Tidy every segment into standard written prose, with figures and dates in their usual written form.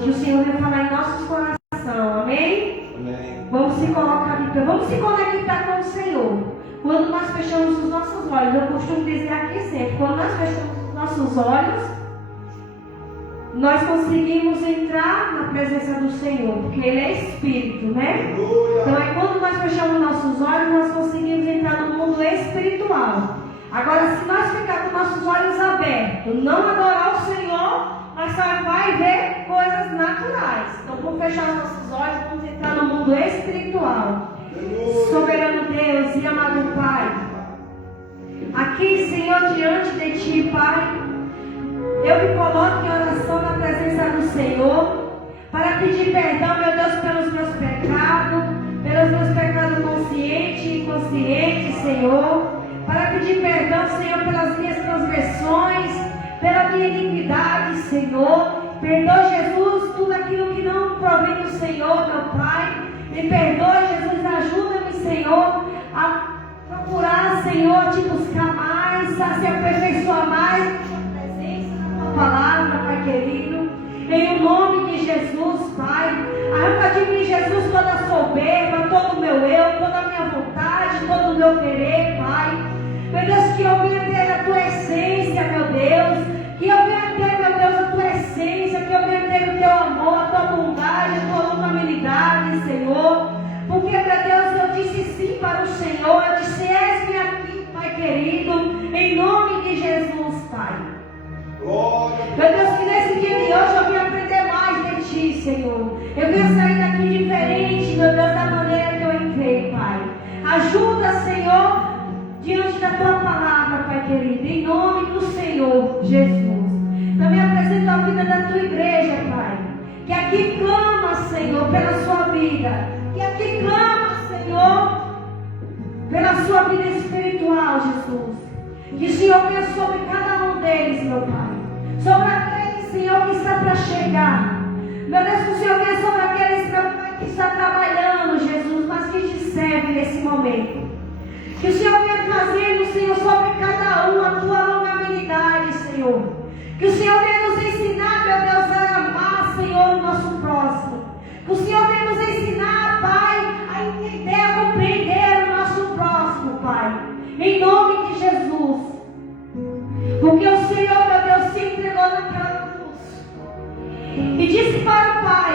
Que o Senhor vai falar em nossos corações, amém? Amém. Vamos se colocar de pé, vamos se conectar com o Senhor. Quando nós fechamos os nossos olhos, eu costumo dizer aqui sempre, quando nós fechamos os nossos olhos, nós conseguimos entrar na presença do Senhor, porque Ele é Espírito, né? Então é quando nós fechamos nossos olhos, nós conseguimos entrar no mundo espiritual. Agora, se nós ficar com nossos olhos abertos, não adorar o Senhor, nós só vai ver coisas naturais. Então, vamos fechar os nossos olhos, vamos entrar no mundo espiritual. Soberano Deus e amado Pai, aqui, Senhor, diante de Ti, Pai, eu me coloco em oração na presença do Senhor, para pedir perdão, meu Deus, pelos meus pecados conscientes e inconscientes, Senhor, para pedir perdão, Senhor, pelas minhas transgressões, pela minha iniquidade, Senhor. Perdoa, Jesus, tudo aquilo que não provém do Senhor, meu Pai. Me perdoa, Jesus, ajuda-me, Senhor, a procurar, Senhor, te buscar mais, a se aperfeiçoar mais na tua presença, na tua palavra, Pai querido. Em o nome de Jesus, Pai, arranca de mim, Jesus, toda a soberba, todo o meu eu, toda a minha vontade, todo o meu querer, Pai. Meu Deus, que eu venha ter a tua essência, meu Deus. Que eu venha ter, meu Deus, a tua essência. Que eu venha ter o teu amor, a tua bondade, a tua longanimidade, Senhor. Porque, meu Deus, eu disse sim para o Senhor. Eu disse, eis-me aqui, Pai querido. Em nome de Jesus, Pai. Meu Deus, que nesse dia de hoje eu venha aprender mais de Ti, Senhor. Eu venha sair daqui diferente, meu Deus, da maneira que eu entrei, Pai. Ajuda, Senhor, diante da Tua palavra, Pai querido, em nome do Senhor Jesus. Também apresento a vida da Tua igreja, Pai, que aqui clama, Senhor, pela sua vida, que aqui clama, Senhor, pela sua vida espiritual, Jesus. Que o Senhor venha sobre cada um deles, meu Pai, sobre aquele, Senhor, que está para chegar. Meu Deus, que o Senhor venha sobre aqueles, meu Pai, que está trabalhando, Jesus, mas que te serve nesse momento. Que o Senhor venha trazendo, Senhor, sobre cada um a tua longanimidade, Senhor. Que o Senhor venha nos ensinar, meu Deus, a amar, Senhor, o nosso próximo. Que o Senhor venha nos ensinar, Pai, a entender, a compreender o nosso próximo, Pai. Em nome de Jesus. Porque o Senhor, meu Deus, se entregou naquela cruz. E disse para o Pai,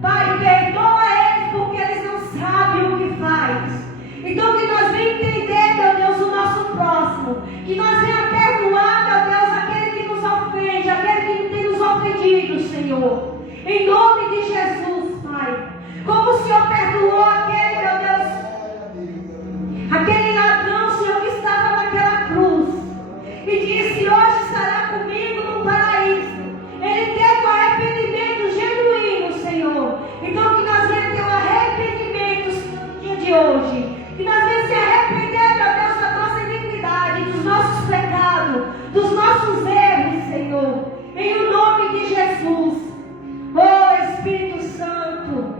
Pai, perdoa eles porque eles não sabem o que faz. Então que nós venhamos entender, meu Deus, o nosso próximo. Que nós venhamos perdoar, meu Deus, aquele que nos ofende, aquele que tem nos ofendido, Senhor. Em nome de Jesus, Pai. Como o Senhor perdoou aquele, meu Deus, aquele ladrão, Senhor, que estava naquela cruz. E disse, hoje estará comigo no paraíso. Ele teve um arrependimento genuíno, Senhor. Então que nós venhamos ter um arrependimento no dia de hoje. Que nós venhamos se arrepender, meu Deus, da nossa iniquidade, dos nossos pecados, dos nossos erros, Senhor. Em o nome de Jesus. Oh, Espírito Santo.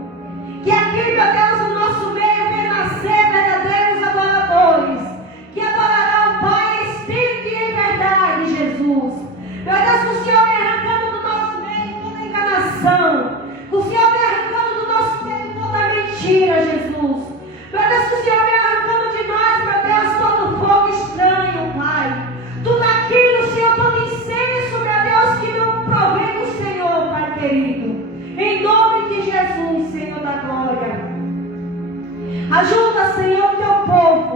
Que aqui, meu Deus, no nosso meio venha nascer verdadeiros adoradores. Que adorarão o Pai em Espírito e em verdade, Jesus. Meu Deus, que o Senhor venha arrancando do nosso meio toda enganação. Que o Senhor venha arrancando do nosso meio toda mentira, Jesus. Meu Deus, que o Senhor venha arrancando de nós, meu Deus, todo fogo estranho, Pai. Tudo aquilo, Senhor, todo incenso, meu Deus, que não provém do Senhor, Pai querido. Em nome de Jesus, Senhor da glória. Ajuda, Senhor, o teu povo.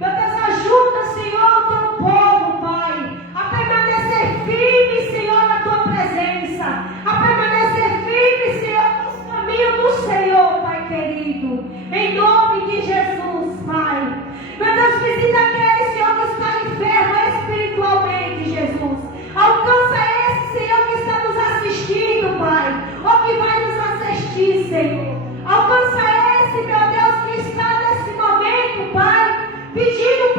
Meu Deus, ajuda, Senhor, o teu povo, Pai, a permanecer firme, Senhor, na tua presença. A permanecer firme, Senhor, nos caminhos do Senhor, Pai querido. Em nome de Jesus, Pai. Meu Deus, visita aquele, Senhor, que está enfermo espiritualmente, Jesus. Alcança esse, Senhor, que está nos assistindo, Pai, ou que vai nos assistir, Senhor. Alcança esse, meu Deus, que está nesse momento, Pai, pedindo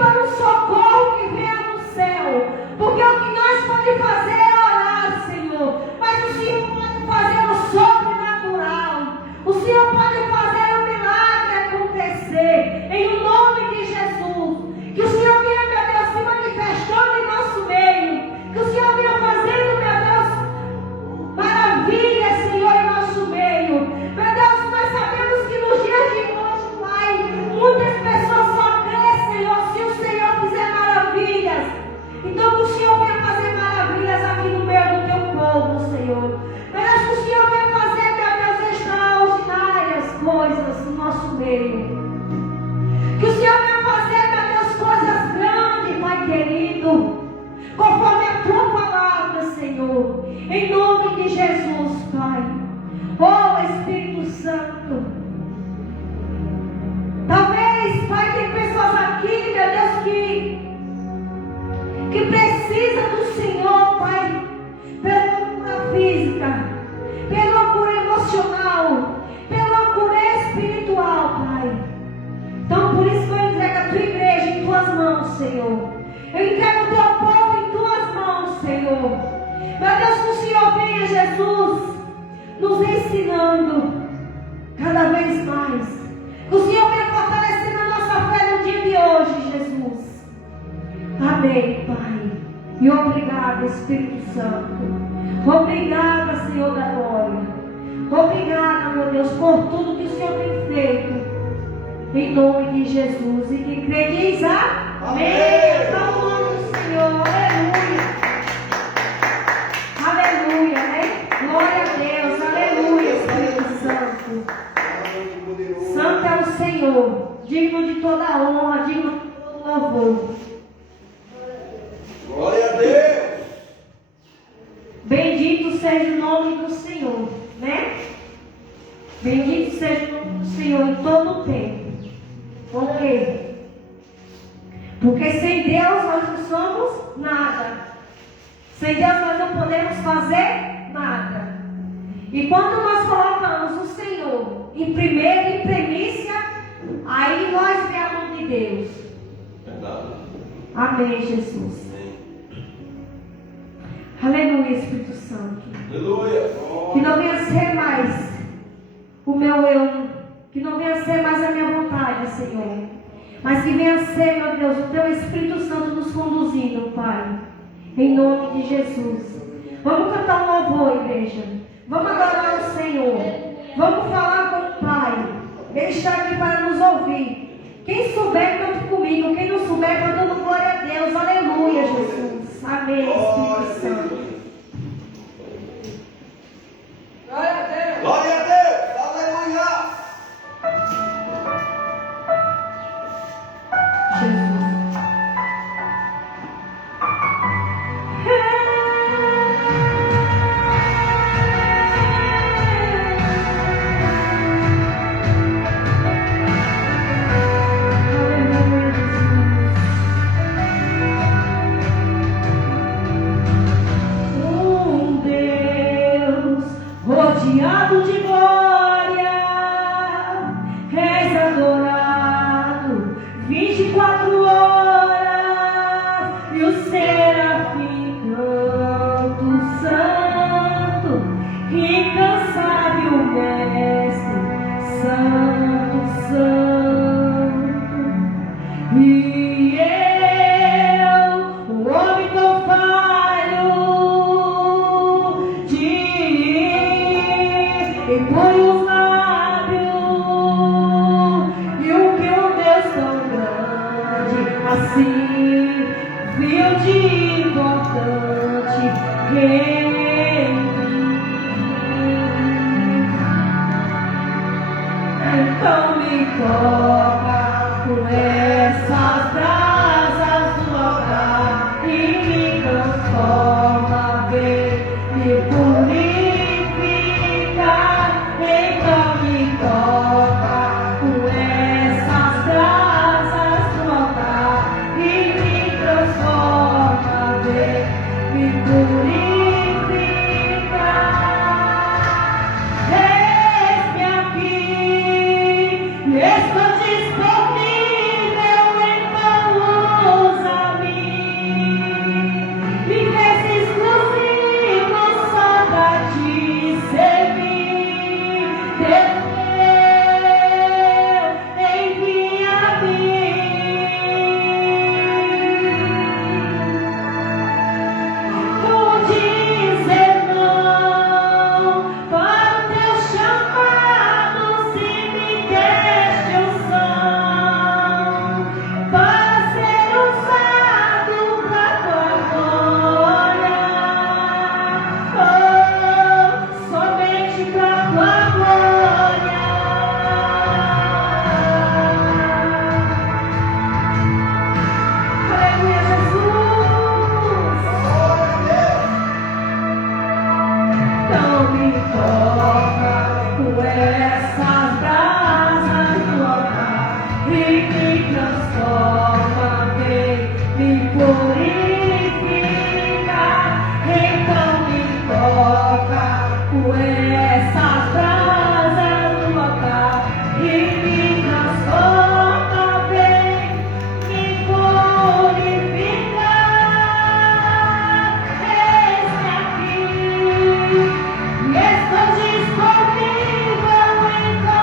vez mais. Que o Senhor venha fortalecendo a nossa fé no dia de hoje, Jesus. Amém, Pai. E obrigada, Espírito Santo. Obrigada, Senhor da glória. Obrigada, meu Deus, por tudo que o Senhor tem feito. Em nome de Jesus. E que crê diz amém. Ao nome do Senhor. Aleluia. Aleluia, né? Glória a Deus. Aleluia, Espírito Santo. Santo é o Senhor. Digno de toda a honra, digno de todo louvor. Glória a Deus. Bendito seja o nome do Senhor, né? Bendito seja o nome do Senhor em todo o tempo. Por quê? Porque sem Deus nós não somos nada. Sem Deus nós não podemos fazer nada. E quando nós colocamos o Senhor em primeiro, em primícia, aí nós vemos a mão de Deus. Verdade. Amém, Jesus. Aleluia, Espírito Santo. Aleluia. Que não venha ser mais o meu eu, que não venha ser mais a minha vontade, Senhor, mas que venha ser, meu Deus, o Teu Espírito Santo nos conduzindo, Pai, em nome de Jesus. Vamos cantar um louvor, igreja. Vamos adorar o Senhor. Vamos falar com o Pai. Ele está aqui para nos ouvir. Quem souber, cante comigo. Quem não souber, cantando glória a Deus. Aleluia, Jesus. Amém, Espírito Santo. Glória a Deus. Glória a Deus. Aleluia. Jesus. Rodeado de glória, és adorado 24 horas, e o serafim canto santo, incansável mestre, santo, santo. E eu, o homem tão falho, e põe os lábios, e o que um Deus tão grande, assim, viu de importante em mim. Então me toca com essas brasas do altar e me transforma, vem me purifica. Então me toca com essas brasas do altar e me transforma, vem me purifica. Eis-me aqui, estou disponível, então usa-me. Me fez exclusivo só pra te servir. Deus meu, envia-me. Vou dizer não para o teu chamado, se me deste unção, para ser usado pra tua glória. Oh, somente pra tua glória. Aleluia, Jesus. Então me toca com essas brasas do altar e me transforma, vem me purifica. Então me toca com essas brasas do altar e me transforma, vem me purifica. Eis-me aqui, estou disponível, então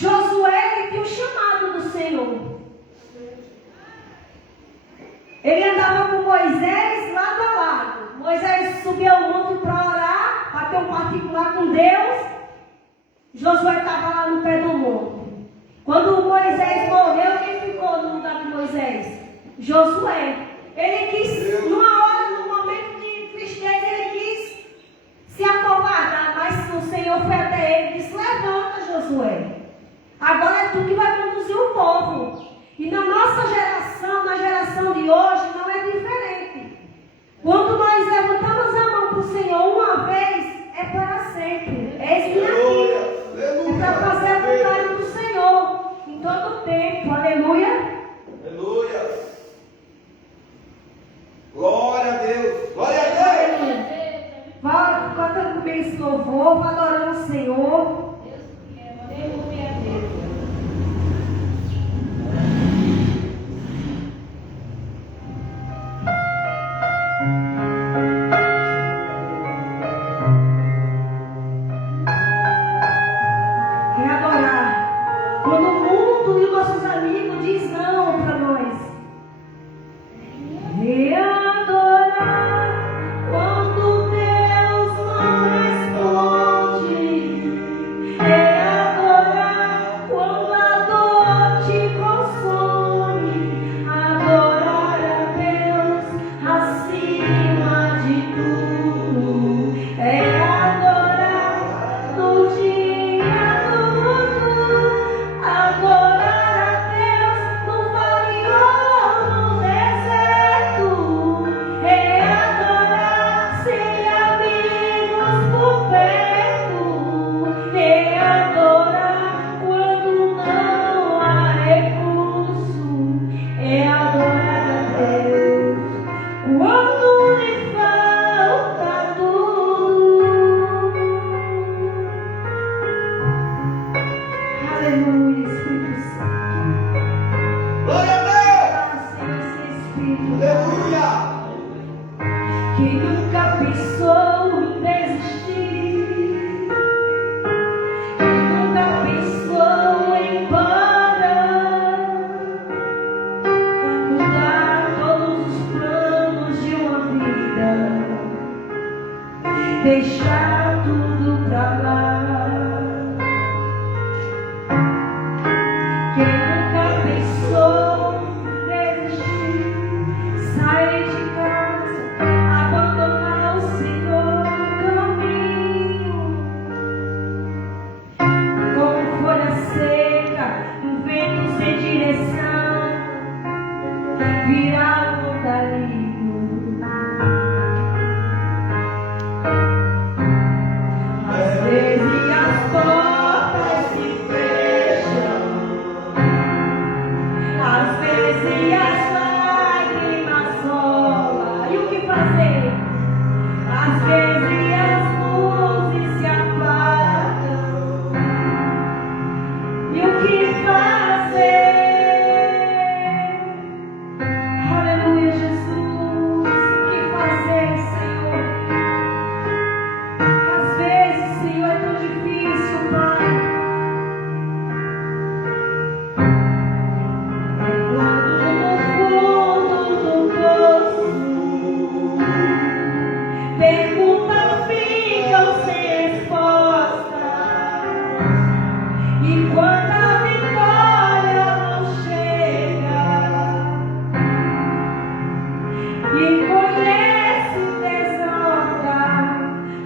Josué tinha o chamado do Senhor. Ele andava com Moisés lado a lado. Moisés subia ao monte para orar, para ter um particular com Deus. Josué estava lá no pé do monte. Quando Moisés morreu, quem ficou no lugar de Moisés? Josué. Ele quis, numa hora, num momento de tristeza, ele quis se acovardar, mas o Senhor foi até ele e disse: levanta, Josué. Agora é tu que vai conduzir o povo. E na nossa geração, na geração de hoje, não é diferente. Quando nós levantamos a mão para o Senhor uma vez, é para sempre. É isso aqui. É para fazer a vontade do Senhor em todo o tempo. Aleluia. Aleluia. Glória a Deus. Glória a Deus. Vai cantando comigo esse louvor, vai adorando o Senhor. Aleluia a Deus. Quer adorar? Quando o mundo e os nossos amigos dizem não para nós. Readorar quando Deus não responde. Readorar quando a dor te consome. Adorar a Deus acima de tudo. É adorar no dia do adorar a Deus no vale ou no deserto. É adorar sem amigos por perto. É adorar quando não há recurso. É adorar a Deus quando lhe falta tudo. Aleluia, Espírito Santo. Glória a Deus. Ah, Senhor, esse Espírito. Aleluia. Quem nunca pensou em desistir, quem nunca pensou em parar, mudar todos os planos de uma vida, deixar tudo pra lá. Quem nunca pensou em desistir, sair de casa, abandonar o Senhor no caminho, como folha seca, um vento sem direção, virar um montarinho. Às vezes as portas se fecham, às vezes as lágrimas rolam. E o que fazer? Às vezes as luzes se apagam. E o que fazer? Aleluia, Jesus. O que fazer, Senhor? Às vezes, Senhor, é tão difícil, Pai. Quando no fundo do poço, perguntas ficam sem resposta. E quando a vitória não chega, e conhece desonra,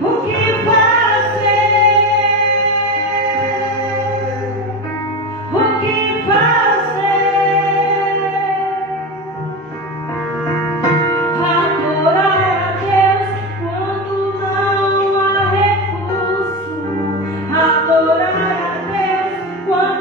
o que fazer? O que fazer? Adorar a Deus quando não há recurso. Adorar a Deus quando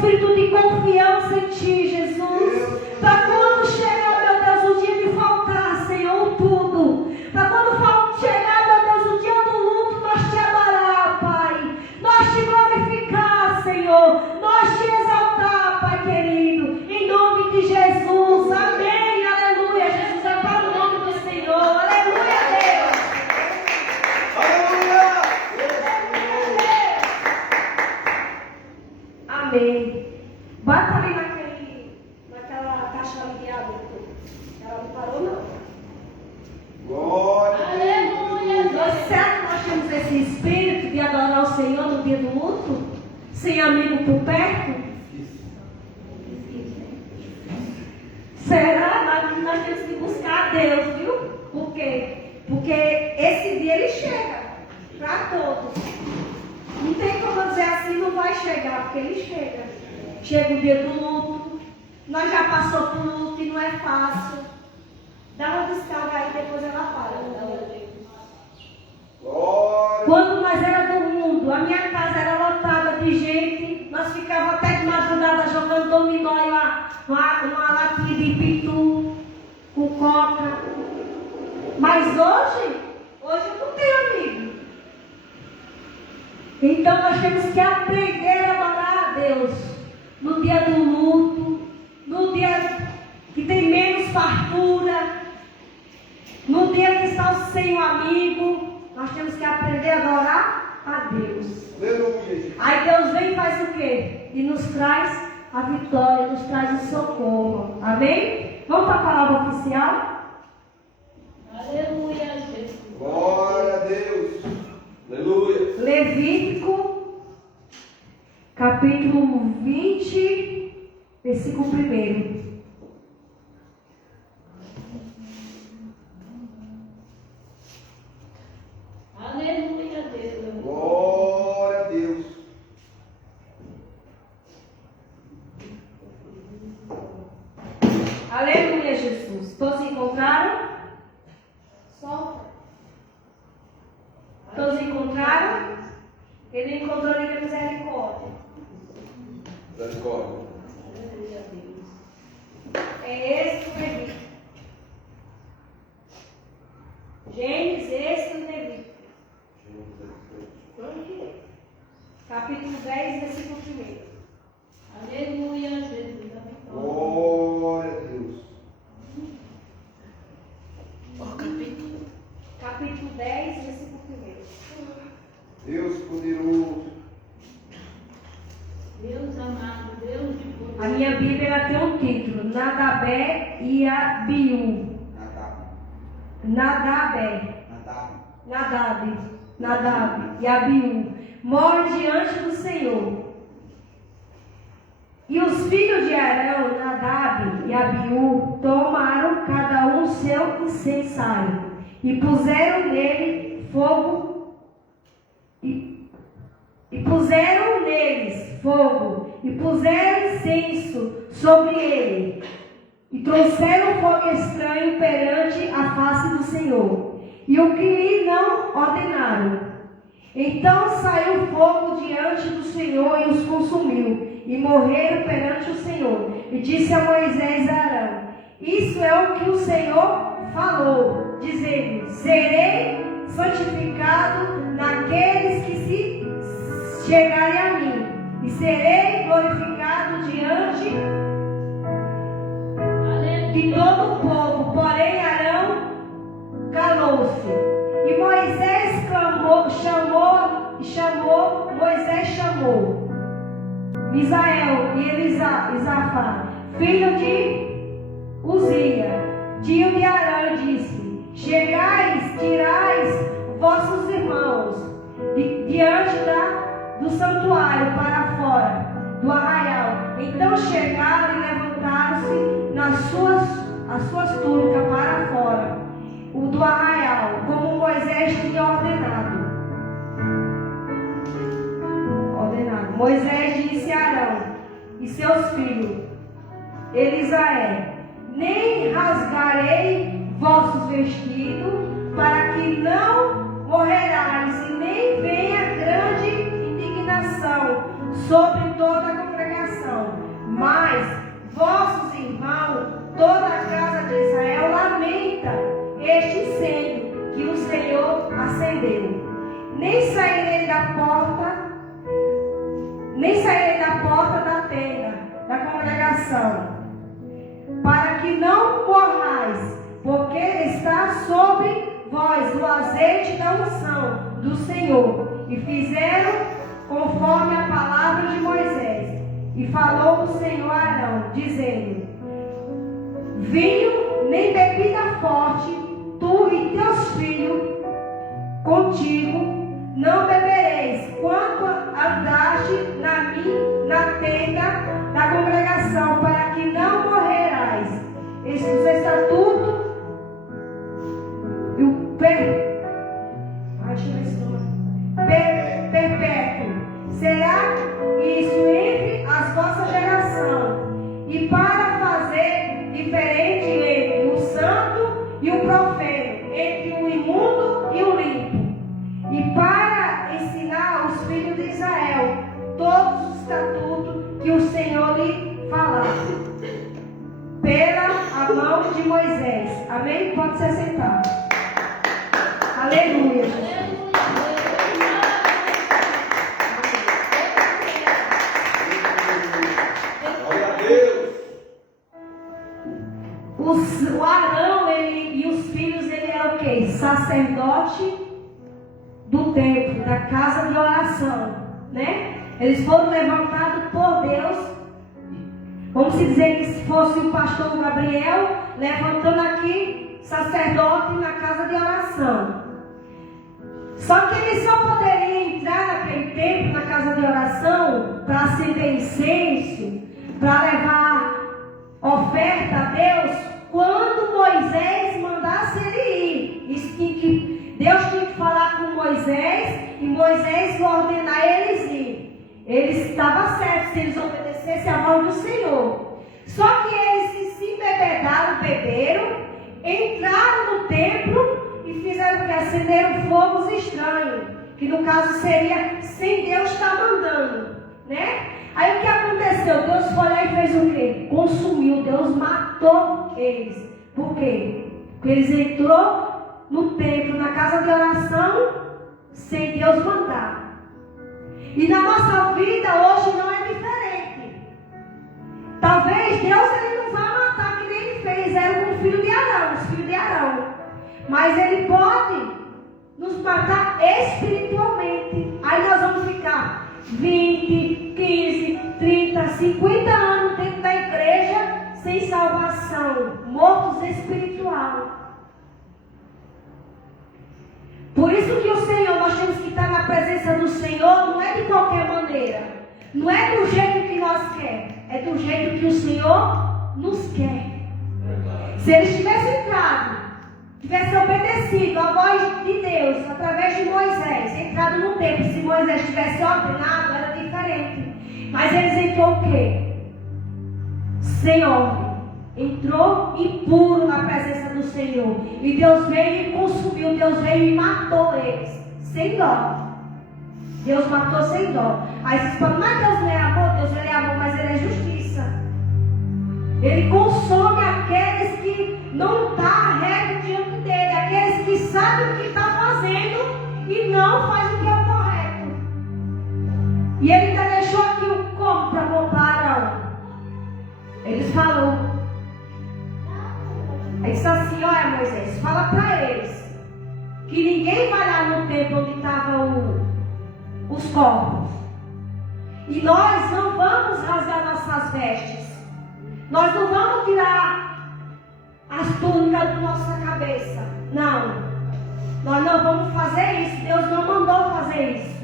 espírito de confiança em Ti, Jesus. Para quando chegar, meu Deus, o dia de faltar, Senhor, tudo. Para quando chegar, meu Deus, o dia do luto, nós te adorar, Pai. Nós te glorificar, Senhor. Nós te exaltar, Pai querido. Em nome de Jesus. Amém. Aleluia. Jesus é para o nome do Senhor. Aleluia, Deus. Aleluia. Amém. Bata ali naquela caixa ali de água. Ela não parou, não. Glória. Será que nós temos esse espírito de adorar o Senhor no dia do luto? Sem amigo por perto? Será? Nós temos que buscar a Deus, viu? Por quê? Porque esse dia ele chega para todos. Não tem como dizer assim, não vai chegar, porque ele chega. Chega o dia do luto. Nós já passou por luto e não é fácil. Dá uma descarga aí, depois ela para. Glória. Quando nós era do mundo, a minha casa era lotada de gente. Nós ficávamos até de madrugada jogando dominó e uma latinha de pitu com coca. Mas hoje eu não tenho amigo. Então nós temos que aprender a adorar a Deus no dia do luto, no dia que tem menos fartura, no dia que está sem o amigo. Nós temos que aprender a adorar a Deus. Aleluia. Aí Deus vem e faz o quê? E nos traz a vitória, nos traz o socorro. Amém? Vamos para a palavra oficial? Aleluia, Jesus. Glória a Deus. Aleluia. Levítico, capítulo 20, versículo 1. Aleluia, Deus. Glória a Deus. Aleluia, Jesus. Todos encontraram? Solta. Todos encontraram? Ele encontrou ali a misericórdia. Misericórdia. Aleluia, Deus. É esse o Levítico. Gênesis, esse o Levítico. Capítulo 10, versículo 1. Aleluia, Jesus. Glória a Deus. Capítulo 10, versículo 1. Deus poderoso. Deus amado, Deus de poder. A minha Bíblia ela tem um título: Nadabé e Abiú. Nadab e Abiú morrem diante do Senhor. E os filhos de Arão, Nadab e Abiú, tomaram cada um seu incensário e puseram nele fogo e puseram neles fogo e puseram incenso sobre ele e trouxeram fogo estranho perante a face do Senhor e o que lhe não ordenaram. Então saiu fogo diante do Senhor e os consumiu, e morreram perante o Senhor. E disse a Moisés e a Arão: Isso é o que o Senhor falou, dizendo: Serei santificado naqueles que se chegarem a mim, e serei glorificado diante de todo o povo. Porém Arão calou-se. E Moisés Moisés chamou Misael e Elisafá, filho de Uzia, tio de Arão, e disse: Chegais, tirais vossos irmãos diante do santuário para fora do arraial. Então chegaram e levantaram-se as suas túnicas para fora do arraial, como Moisés tinha ordenado. Moisés disse a Arão e seus filhos, Elisaé: Nem rasgarei vossos vestidos, para que não morrerais, e nem venha grande indignação sobre toda a congregação. Mas vossos irmãos, toda a casa de Israel, lamenta este incêndio que o Senhor acendeu. Nem sairei da porta da tenda da congregação, para que não morrais, porque está sobre vós o azeite da unção do Senhor. E fizeram conforme a palavra de Moisés. E falou o Senhor a Arão, dizendo: vinho nem bebida forte, tu e teus filhos contigo não bebereis, quanto andaste na tenda da congregação, para que não morrerais. Estes estatutos e o perpétuo será isso entre as vossas gerações, e para fazer diferente entre o santo e o profano, entre o imundo e o limpo, e para ensinar aos filhos de Israel todos os estatutos que o Senhor lhe falar pela a mão de Moisés. Amém? Pode se sentar. Aleluia. Glória a Deus. O Arão e os filhos, ele era o quê? Sacerdote do templo, da casa de oração, né? Eles foram levantados por Deus, vamos dizer que se fosse o pastor Gabriel levantando aqui sacerdote na casa de oração. Só que ele só poderia entrar naquele templo, na casa de oração, para acender incenso, para levar oferta a Deus, quando Moisés mandasse ele ir. Isso Deus tinha que falar com Moisés e Moisés ordenar eles ir. Eles estavam certos se eles obedecessem à voz do Senhor. Só que eles se embebedaram, beberam, entraram no templo e fizeram que acenderam fogos estranhos, que no caso seria sem Deus estar mandando, né? Aí o que aconteceu? Deus foi lá e fez o quê? Consumiu, Deus matou eles. Por quê? Porque eles entrou no templo, na casa de oração, sem Deus mandar. E na nossa vida hoje não é diferente. Talvez Deus ele não vá matar que nem ele fez, era com o filho de Arão, os filhos de Arão. Mas ele pode nos matar espiritualmente. Aí nós vamos ficar 20, 15, 30, 50 anos dentro da igreja sem salvação, mortos espiritual. Por isso que o Senhor, nós temos que estar na presença do Senhor, não é de qualquer maneira, não é do jeito que nós queremos, é do jeito que o Senhor nos quer. Se eles tivessem entrado, tivessem obedecido a voz de Deus através de Moisés, entrado no templo, se Moisés tivesse ordenado, era diferente. Mas eles entrou o quê? Sem ordem. Entrou impuro na presença do Senhor. E Deus veio e consumiu, Deus veio e matou eles. Sem dó. Deus matou sem dó. Aí vocês falam, mas Deus não é amor? Deus ele é amor, mas ele é justiça. Ele consome aqueles que não estão reto diante dele, aqueles que sabem o que está fazendo e não faz o que é o correto. E ele ainda deixou aqui o como para Arão. Eles falaram. Ele disse assim, olha Moisés, fala para eles que ninguém vai lá no templo onde estavam os corpos. E nós não vamos rasgar nossas vestes. Nós não vamos tirar as túnicas da nossa cabeça. Não. Nós não vamos fazer isso. Deus não mandou fazer isso.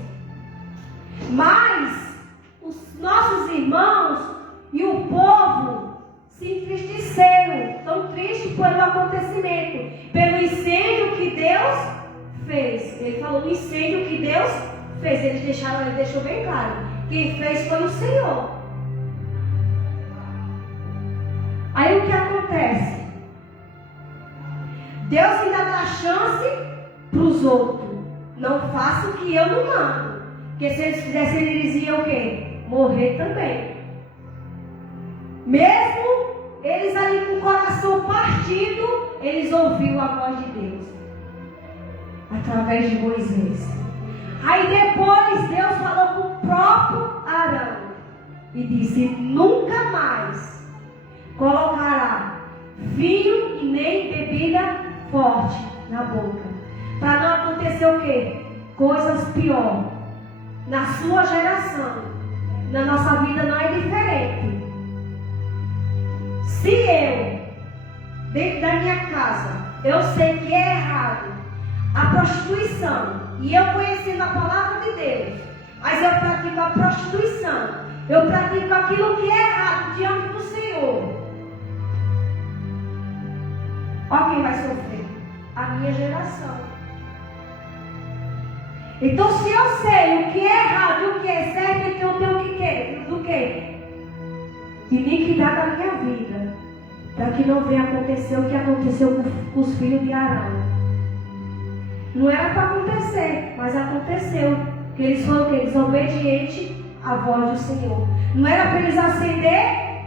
Mas os nossos irmãos e o povo se entristeceram, tão tristes pelo acontecimento, pelo incêndio que Deus fez. Ele falou do incêndio que Deus fez. Ele deixou bem claro. Quem fez foi o Senhor. Aí o que acontece? Deus ainda dá chance para os outros. Não faça o que eu não mando. Porque se eles fizessem, eles iam o quê? Morrer também. Mesmo eles ali com o coração partido, eles ouviram a voz de Deus através de Moisés. Aí depois Deus falou com o próprio Arão e disse: nunca mais colocará vinho e nem bebida forte na boca, para não acontecer o quê? Coisas piores na sua geração. Na nossa vida não é diferente. Se eu, dentro da minha casa, eu sei que é errado a prostituição, e eu conhecendo a palavra de Deus, mas eu pratico a prostituição, eu pratico aquilo que é errado diante do Senhor, olha quem vai sofrer? A minha geração. Então, se eu sei o que é errado e o que é certo, então eu tenho que quê? Do quê? Iniquidade da minha vida, para que não venha acontecer o que aconteceu com os filhos de Arão. Não era para acontecer, mas aconteceu. Porque eles foram o quê? Desobedientes à voz do Senhor. Não era para eles acender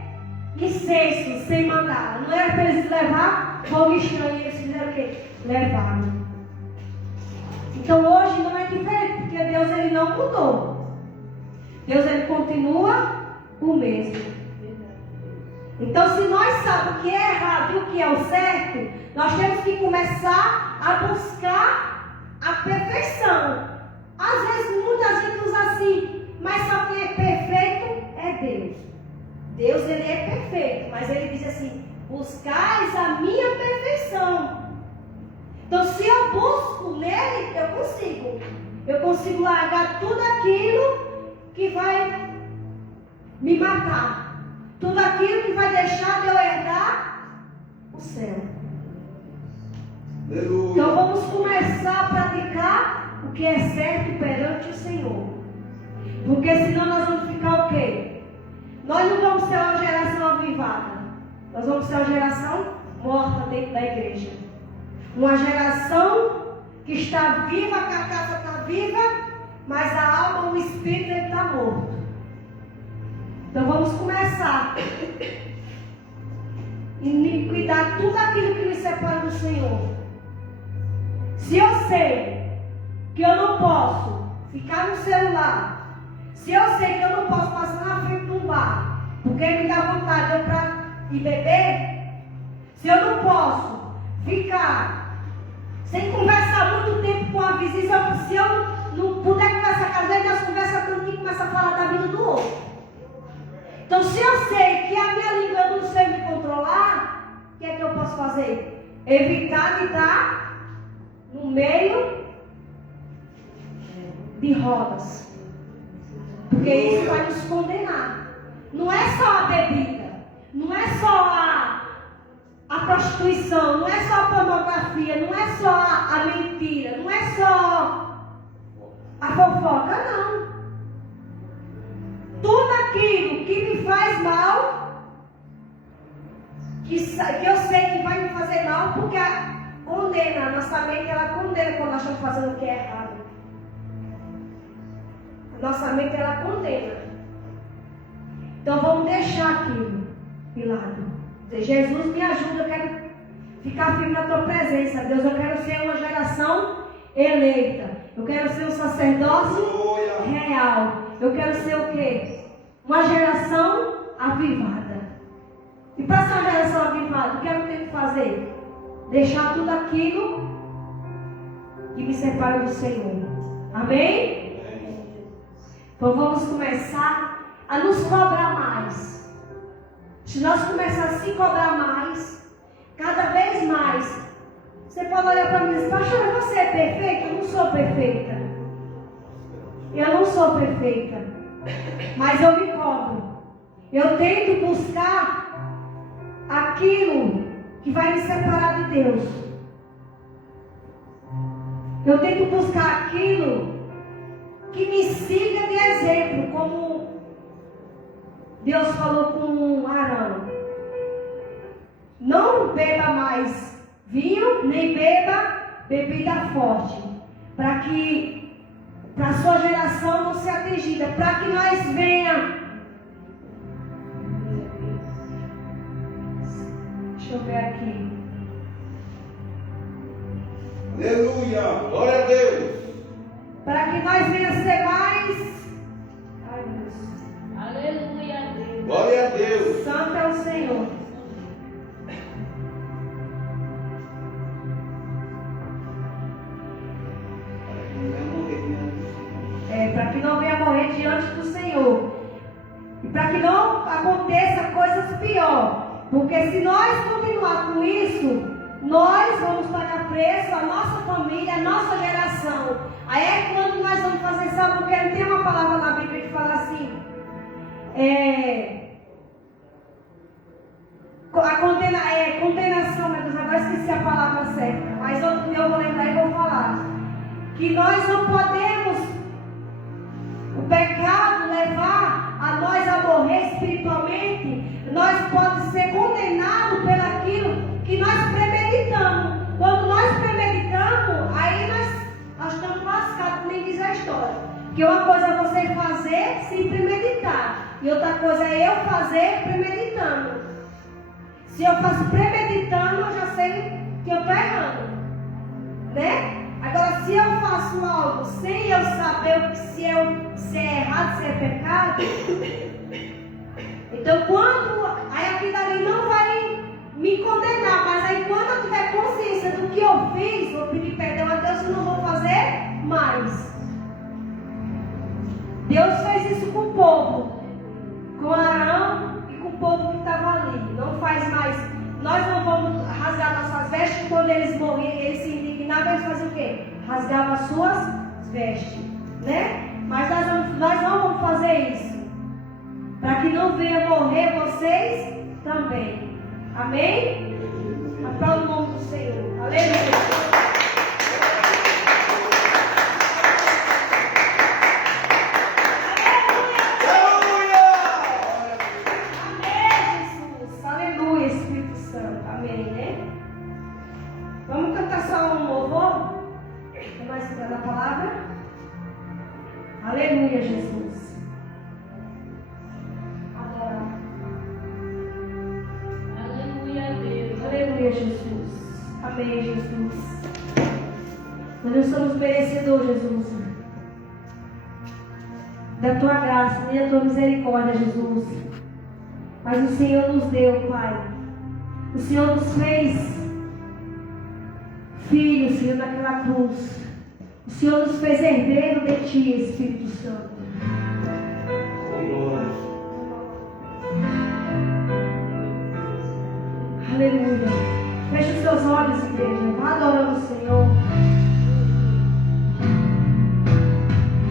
incenso sem mandar. Não era para eles levar fogo estranho. Eles fizeram o quê? Levaram. Então hoje não é diferente, porque Deus ele não mudou. Deus ele continua o mesmo. Então, se nós sabemos o que é errado e o que é o certo, nós temos que começar a buscar a perfeição. Às vezes, muita gente usa assim, mas só quem é perfeito é Deus. Deus, ele é perfeito, mas ele diz assim: buscais a minha perfeição. Então, se eu busco nele, eu consigo. Eu consigo largar tudo aquilo que vai me matar. Tudo aquilo que vai deixar de eu herdar o céu. Aleluia. Então vamos começar a praticar o que é certo perante o Senhor. Porque senão nós vamos ficar o quê? Nós não vamos ser uma geração avivada. Nós vamos ser uma geração morta dentro da igreja. Uma geração que está viva, que a casa está viva, mas a alma, o espírito está morto. Então vamos começar e cuidar tudo aquilo que nos separa do Senhor. Se eu sei que eu não posso ficar no celular, se eu sei que eu não posso passar na frente de um bar, porque me dá vontade de beber, se eu não posso ficar sem conversar muito tempo com a vizinha, se eu não puder conversar com as vezes, nós conversamos tanto que começa a falar da vida do outro. Então, se eu sei que a minha língua eu não sei me controlar, o que é que eu posso fazer? Evitar de estar no meio de rodas. Porque isso vai nos condenar. Não é só a bebida, não é só a prostituição, não é só a pornografia, não é só a mentira, não é só a fofoca, não. Tudo aquilo que me faz mal, que eu sei que vai me fazer mal, porque condena, a nossa mente ela condena quando nós estamos fazendo o que é errado. A nossa mente ela condena. Então vamos deixar aquilo de lado. Dizer: Jesus, me ajuda, eu quero ficar firme na tua presença. Deus, eu quero ser uma geração eleita. Eu quero ser um sacerdócio real. Eu quero ser o quê? Uma geração avivada. E para ser uma geração avivada, o que eu tenho que fazer? Deixar tudo aquilo que me separa do Senhor. Amém? Então vamos começar a nos cobrar mais. Se nós começarmos a se cobrar mais, cada vez mais, você pode olhar para mim e dizer: pastor, você é perfeita? Eu não sou perfeita. Eu não sou perfeita, mas eu me cobro. Eu tento buscar aquilo que vai me separar de Deus. Eu tento buscar aquilo que me siga de exemplo, como Deus falou com Arão: não beba mais vinho, nem beba bebida forte, para que a sua geração não seja atingida, para que nós venha Deixa eu ver aqui. Aleluia. Glória a Deus. Para que nós venhamos ser mais. Ai, Deus. Aleluia a Deus. Glória a Deus. Santo é o Senhor. Para que não venha morrer diante do Senhor. E para que não aconteça coisas piores. Porque se nós continuar com isso, nós vamos pagar preço, a nossa família, a nossa geração. Aí é quando nós vamos fazer, sabe? Porque tem uma palavra na Bíblia que fala assim. Condenação, meu Deus, agora esqueci a palavra certa. Mas outro dia eu vou lembrar e vou falar. Que nós não podemos, o pecado levar a nós a morrer espiritualmente. Nós podemos ser condenados pelaquilo que nós premeditamos. Quando nós premeditamos, aí nós estamos lascados, nem diz a história. Que uma coisa é você fazer sem premeditar. E outra coisa é eu fazer premeditando. Se eu faço premeditando, eu já sei que eu estou errando. Né? Agora, se eu faço algo sem eu saber se é errado, se é pecado, então aí aquilo ali não vai me condenar, mas aí quando eu tiver consciência do que eu fiz, vou pedir perdão a Deus e não vou fazer mais. Deus fez isso com o povo, com Arão e com o povo que estava ali. Não faz mais. Nós não vamos rasgar nossas vestes. Quando eles morriam, eles se indignavam, eles faziam o quê? Rasgavam as suas vestes, né? Mas nós não vamos fazer isso, para que não venha morrer vocês também. Amém? Aplauda o nome do Senhor. Aleluia. Vamos cantar só um louvor? Mais da palavra? Aleluia, Jesus. Adorar. Aleluia a Deus. Aleluia, Jesus. Amém, Jesus. Nós não somos merecedores, Jesus, da tua graça, nem da tua misericórdia, Jesus. Mas o Senhor nos deu, Pai. O Senhor nos fez filho, Senhor, naquela cruz. O Senhor nos fez herdeiro de Ti, Espírito Santo. Aleluia. Feche os seus olhos, igreja. Vá adorando o Senhor.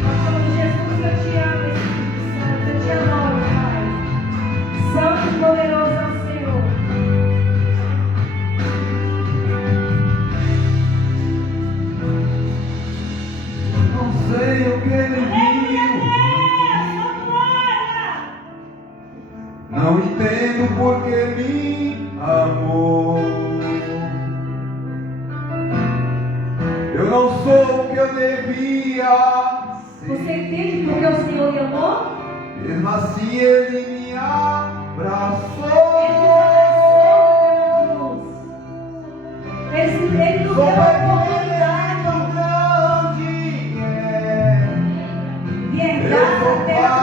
Nós falamos, Jesus, eu te amo, Espírito Santo. Eu te adoro, Pai. Santo e poderoso é o Senhor. Não sei o que ele viu. Não entendo porque me amou. Eu não sou o que eu devia ser. Você entende porque o Senhor lhe amou? Mesmo assim ele me abraçou. Ele nos deu a oportunidade de herdar a terra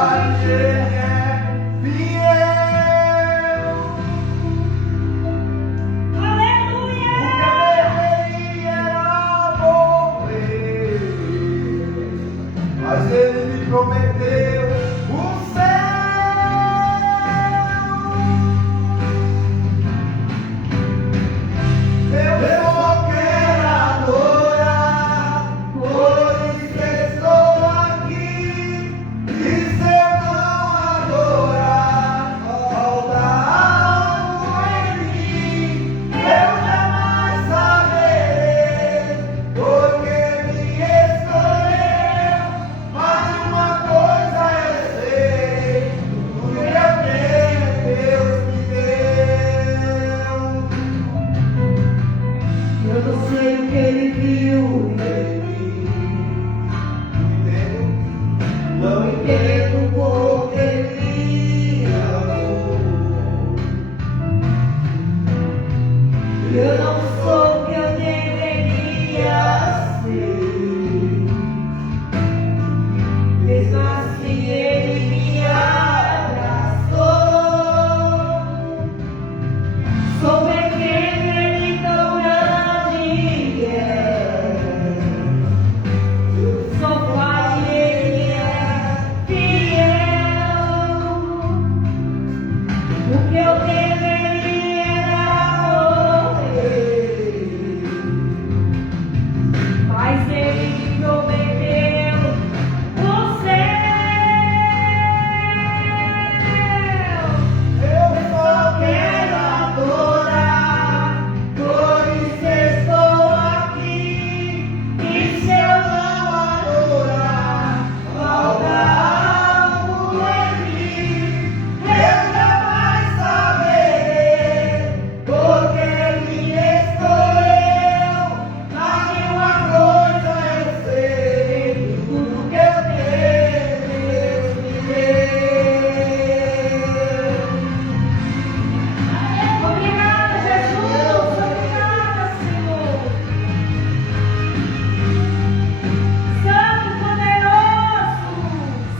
prometida. Mas ele me prometeu o céu. Eu não sou o que eu deveria ser. Mesmo assim Ele me abraçou. Sou pequeno, Ele tão grande é. Sou falho, Ele é fiel. O que eu deveria era morrer, mas Ele me prometeu o céu. Eu só quero adorar, por isso estou aqui. E se eu não adorar, falta algo em mim. Eu jamais saberei, porque Ele me escolheu. Mas de uma coisa eu sei, tudo que eu tenho Deus me deu. Obrigada, Jesus. Obrigada, Senhor. Santo e poderoso.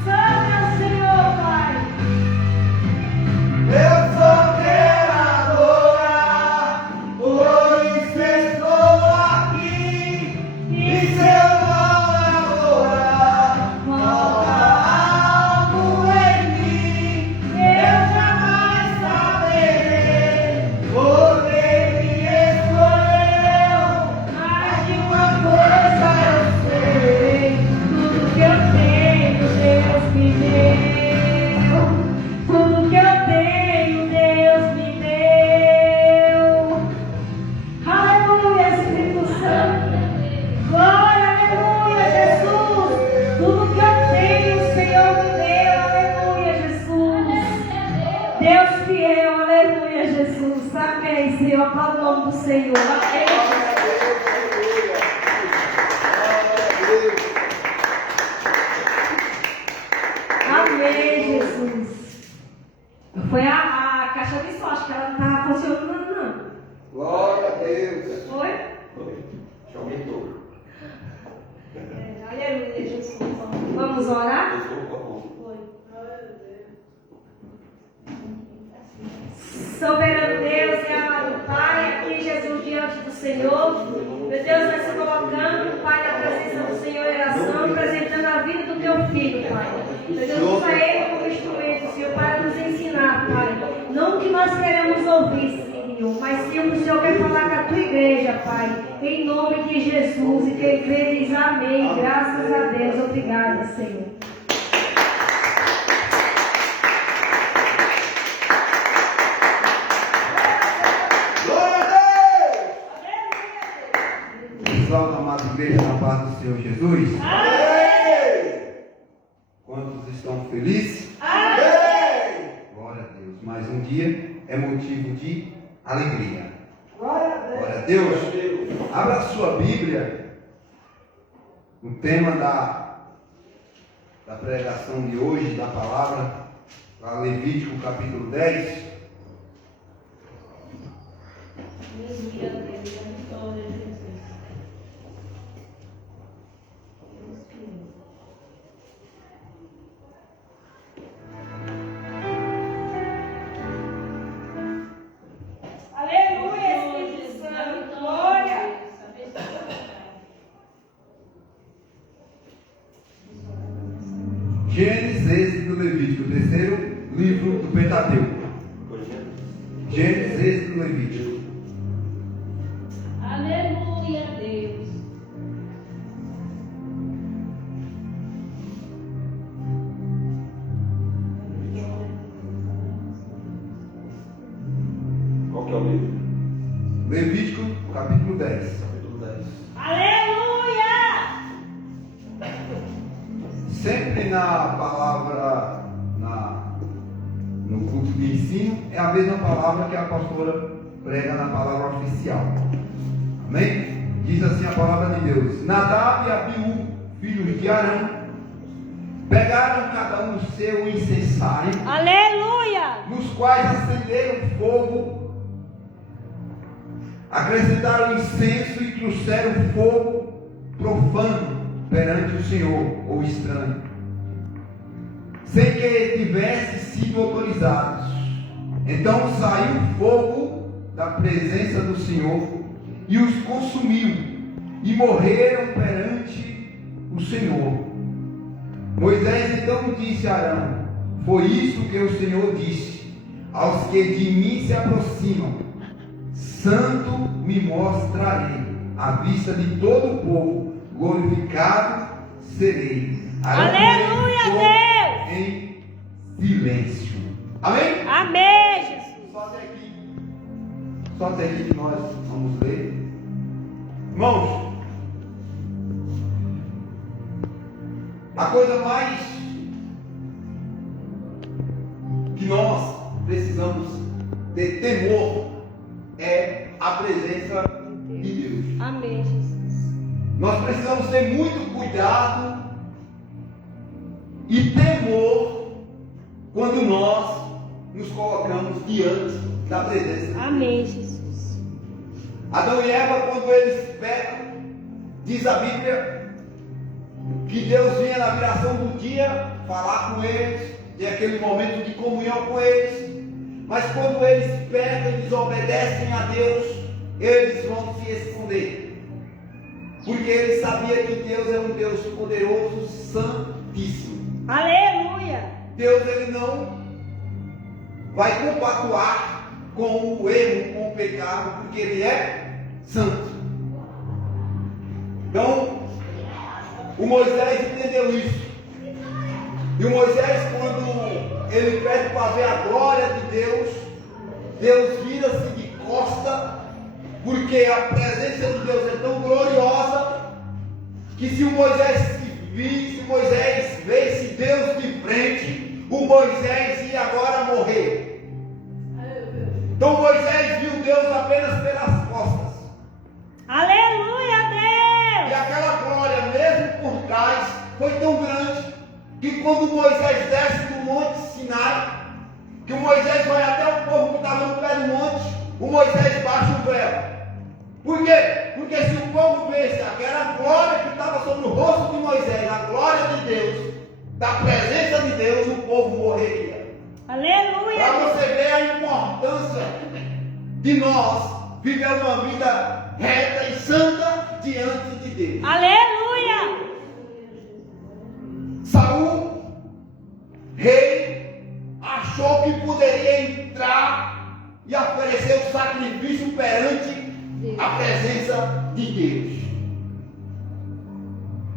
Santo é o Senhor, Pai. Eu só quero adorar, por isso estou aqui. E se eu não adorar, falta algo em mim. Eu jamais saberei, porque Ele me escolheu. Mas de uma coisa eu sei, tudo que eu tenho Deus me deu. Tudo que eu tenho Deus me deu. Aleluia, Espírito Santo. Glória, aleluia, Jesus. Tudo que eu tenho o Senhor me deu. Aleluia, Jesus. Deus fiel, aleluia, Jesus. Amém, Senhor. Aplauda o nome do Senhor. Amém. Amém, Jesus. Foi a caixa de som, acho que ela não estava funcionando, não. Glória a Deus. Foi? Já aumentou. Aleluia, Jesus. Vamos orar? Soberano Deus e amado Pai, aqui Jesus diante do Senhor. Meu Deus, nós se colocando, Pai, na presença do Senhor em oração, apresentando a vida do Teu Filho, Pai. Meu Deus, usa Ele como instrumento, Senhor, para nos ensinar, Pai. Não o que nós queremos ouvir, Senhor, mas sim o que o Senhor quer falar com a Tua igreja, Pai. Em nome de Jesus. E quem crê diz amém. Graças a Deus. Obrigada, Senhor. Salve, amada igreja, na paz do Senhor Jesus. Amém. Quantos estão felizes? Amém. Glória a Deus. Mais um dia é motivo de alegria. Glória a Deus. Glória a Deus. Abra a sua Bíblia. O tema da pregação de hoje, da palavra, para Levítico capítulo 10. Aleluia, Deus. Glória a Jesus. Aleluia, Espírito Santo. Glória. Gênesis, Êxodo, Levítico, o terceiro livro do Pentateuco. Gênesis, Êxodo, Levítico. Aleluia, Deus. Qual que é o livro? Levítico, capítulo 10. Capítulo 10. Aleluia. Sempre na palavra, no culto de ensino, é a mesma palavra que a pastora prega na palavra oficial. Amém? Diz assim a palavra de Deus: Nadab e Abiú, filhos de Arão, pegaram cada um o seu incensário, Aleluia. nos quais acenderam fogo acrescentaram incenso e trouxeram fogo profano perante o Senhor, ou estranho, sem que tivessem sido autorizados. Então saiu fogo da presença do Senhor e os consumiu, e morreram perante o Senhor. Moisés então disse a Arão: foi isso que o Senhor disse: aos que de mim se aproximam, santo me mostrarei, à vista de todo o povo, glorificado serei. Aleluia, Deus! Em silêncio. Amém? Amém, Jesus. Só até aqui que nós vamos ler. Irmãos, a coisa mais que nós precisamos ter temor é a presença de Deus. Amém, Jesus. Nós precisamos ter muito cuidado e temor quando nós nos colocamos diante da presença de Deus. Amém, Jesus. Adão e Eva, quando eles pecam, diz a Bíblia que Deus vinha na viração do dia falar com eles, ter aquele momento de comunhão com eles. Mas quando eles pecam e desobedecem a Deus, eles vão se esconder, porque eles sabiam que Deus é um Deus poderoso, santíssimo. Aleluia. Deus, ele não vai compactuar com o erro, com o pecado, porque ele é santo. Então, o Moisés entendeu isso. E o Moisés, quando ele pede para ver a glória de Deus, Deus vira-se de costa, porque a presença de Deus é tão gloriosa, que se o Moisés visse Deus de frente, o Moisés ia agora morrer. Então Moisés viu Deus apenas pelas costas. Aleluia, E Deus. aquela glória, mesmo por trás, foi tão grande, que quando Moisés desce do monte Sinai, que o Moisés vai até o povo que estava no pé do monte, o Moisés baixa o véu. Por quê? Porque se o povo visse aquela glória que estava sobre o rosto de Moisés, a glória de Deus, da presença de Deus, o povo morreria. Aleluia. Para você ver a importância de nós viver uma vida reta e santa diante de Deus. Aleluia. Saul, rei, achou que poderia entrar e oferecer o sacrifício perante a presença de Deus.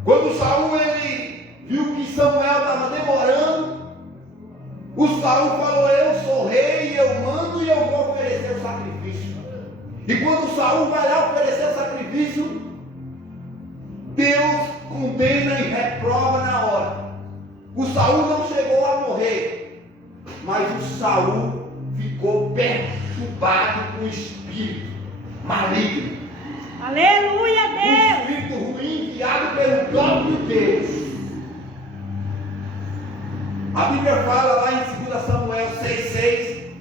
Quando Saul ele viu que Samuel estava demorando, o Saul falou: eu sou rei, eu mando e eu vou oferecer o sacrifício. E quando Saul vai lá oferecer o sacrifício, Deus condena e reprova na hora. O Saul não chegou a morrer, mas o Saul ficou perturbado com o espírito maligno. Aleluia, Um Deus. espírito ruim enviado pelo próprio Deus. A Bíblia fala lá em 2 Samuel 6,6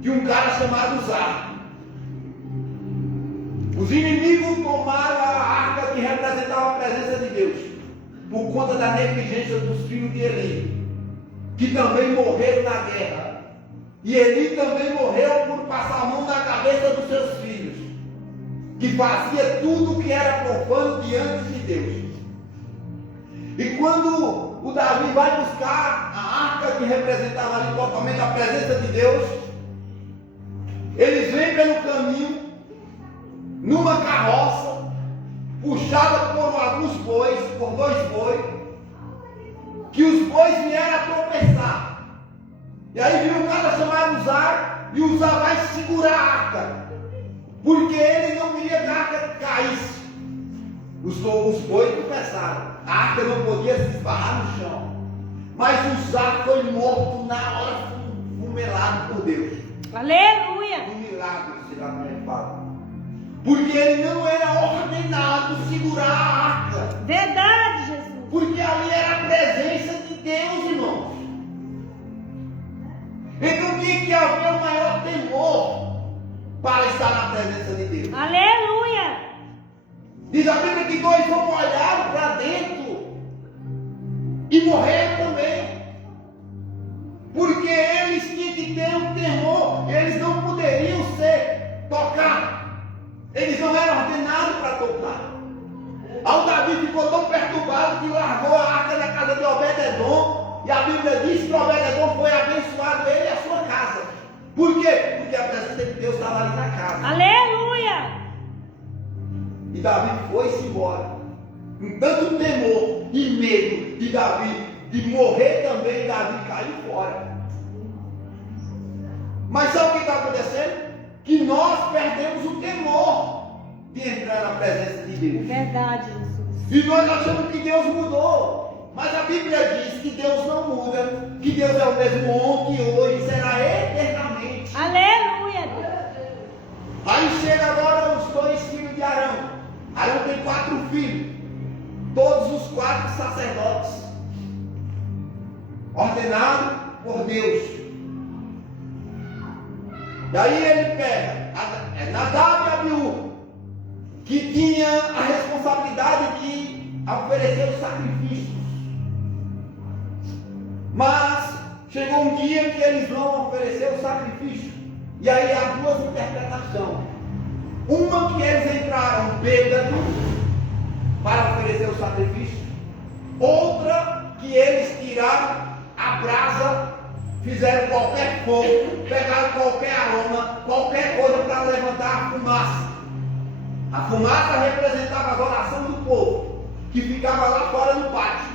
de um cara chamado Uzá. Os inimigos tomaram a arca que representava a presença de Deus, por conta da negligência dos filhos de Eli, que também morreram na guerra. E Eli também morreu por passar a mão na cabeça dos seus filhos, que fazia tudo o que era profano diante de Deus. E quando o Davi vai buscar a arca que representava ali totalmente a presença de Deus, eles vêm pelo caminho numa carroça puxada por alguns bois, por 2 bois, que os bois vieram a tropeçar. E aí viu um cara chamado Uzá, e Uzá vai segurar a arca, porque ele não queria que a arca caísse. Os bois tropeçaram, a arca não podia se esbarrar no chão, mas Uzá foi morto na hora, fumelado por Deus. Aleluia. Um milagre, será que ele fala? Porque ele não era ordenado segurar a arca. Verdade, Jesus. Porque ali era a presença de Deus, irmãos. Então tinha que haver o maior temor para estar estar na presença de Deus. Aleluia. Diz a Bíblia que dois vão olhar para dentro e morrer também. Porque eles tinham que ter um temor, eles não poderiam ser tocados. Eles não eram ordenados para tocar. Aí Davi ficou tão perturbado que largou a arca da casa de Obed-edom. E a Bíblia diz que Obed-edom foi abençoado, ele e a sua casa. Por quê? Porque a presença de Deus estava ali na casa. Aleluia. E Davi foi-se embora. Com tanto temor e medo de Davi, de morrer também, Davi caiu fora. Mas sabe o que está acontecendo? Que nós perdemos o temor de entrar na presença de Deus. Verdade, Jesus. E nós achamos que Deus mudou. Mas a Bíblia diz que Deus não muda. Que Deus é o mesmo ontem, hoje e será eternamente. Aleluia, Deus. Aí chega agora os dois filhos de Arão. Arão tem 4 filhos. Todos os 4 sacerdotes. Ordenados por Deus. E aí ele pega Nadab e Abiú, que tinha a responsabilidade de oferecer os sacrifícios. Mas chegou um dia que eles vão oferecer o sacrifício. E aí há 2 interpretações. Uma que eles entraram bêbados para oferecer o sacrifício. Outra que eles tiraram a brasa, fizeram qualquer fogo, pegaram qualquer aroma, qualquer coisa para levantar a fumaça. A fumaça representava a adoração do povo, que ficava lá fora no pátio.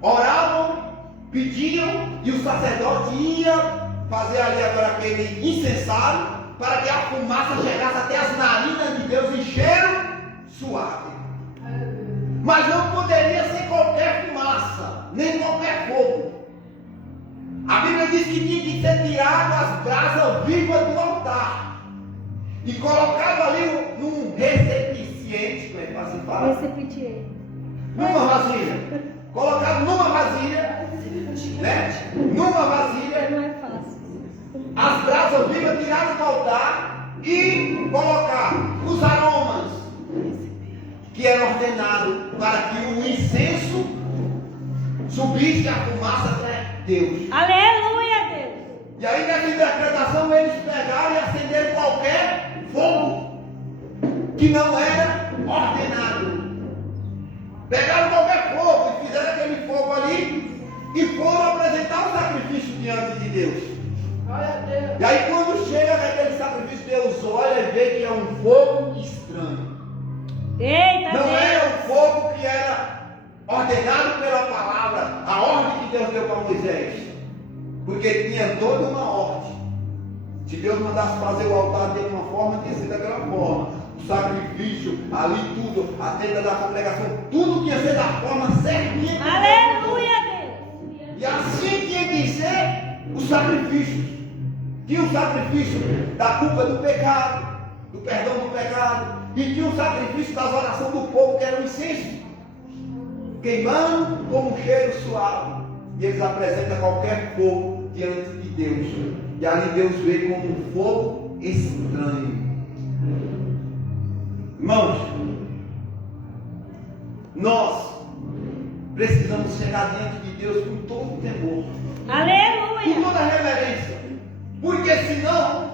Oravam, pediam, e o sacerdote ia fazer ali agora aquele incensário, para que a fumaça chegasse até as narinas de Deus em cheiro suave. Mas não poderia ser qualquer fumaça, nem qualquer fogo. A Bíblia diz que tinha que ser tirado as brasas vivas do altar e colocado ali num recipiente, como é que assim fala? Recipiente. Numa vasilha. Colocado numa vasilha, né? Numa vasilha, Não é fácil. as brasas vivas tiradas do altar e colocar os aromas que eram ordenados para que o incenso subisse a fumaça até Deus. Aleluia, Deus. E aí nessa interpretação eles pegaram e acenderam qualquer fogo que não era ordenado. Pegaram qualquer fogo e fizeram aquele fogo ali e foram apresentar o sacrifício diante de Deus. E aí quando chega naquele sacrifício, Deus olha e vê que é um fogo estranho. Eita, Não Deus. era o fogo que era ordenado pela palavra, a ordem que Deus deu para Moisés. Porque tinha toda uma ordem. Se Deus mandasse fazer o altar de uma forma, tinha sido daquela forma. O sacrifício, ali tudo, a tenda da congregação, tudo tinha que ser da forma certinha. Aleluia, Deus. E assim tinha que ser os sacrifícios. Tinha o sacrifício da culpa do pecado, do perdão do pecado, e tinha o sacrifício das orações do povo, que era o incenso, queimando como um cheiro suave. E eles apresentam qualquer fogo diante de Deus. E ali Deus vê como um fogo estranho. Irmãos, nós precisamos chegar diante de Deus com todo temor, com Aleluia. toda reverência. Porque senão,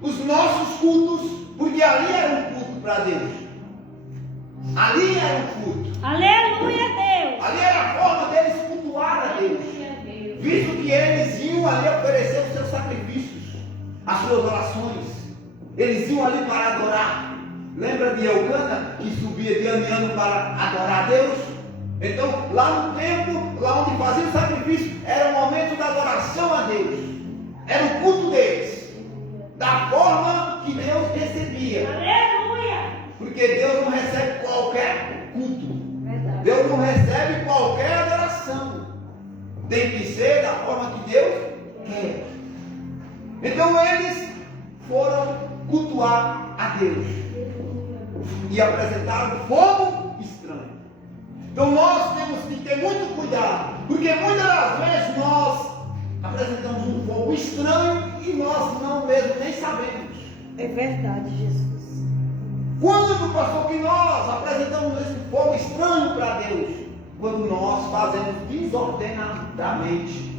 os nossos cultos, porque ali era um culto para Deus. Ali era um culto. Aleluia, Deus. Ali era a forma deles cultuar a Deus. Visto que eles iam ali oferecer os seus sacrifícios, as suas orações. Eles iam ali para adorar. Lembra de Eucana, que subia de ano em ano para adorar a Deus? Então, lá no templo, lá onde fazia o sacrifício, era o momento da adoração a Deus. Era o culto deles. Da forma que Deus recebia. Aleluia. Porque Deus não recebe qualquer culto. Verdade. Deus não recebe qualquer adoração. Tem que ser da forma que Deus quer. Então eles foram cultuar a Deus e apresentaram fogo estranho. Então nós temos que ter muito cuidado, porque muitas das vezes nós apresentamos um fogo estranho e nós não mesmo nem sabemos. É verdade, Jesus. Quando, pastor, que nós apresentamos esse fogo estranho para Deus? Quando nós fazemos desordenadamente.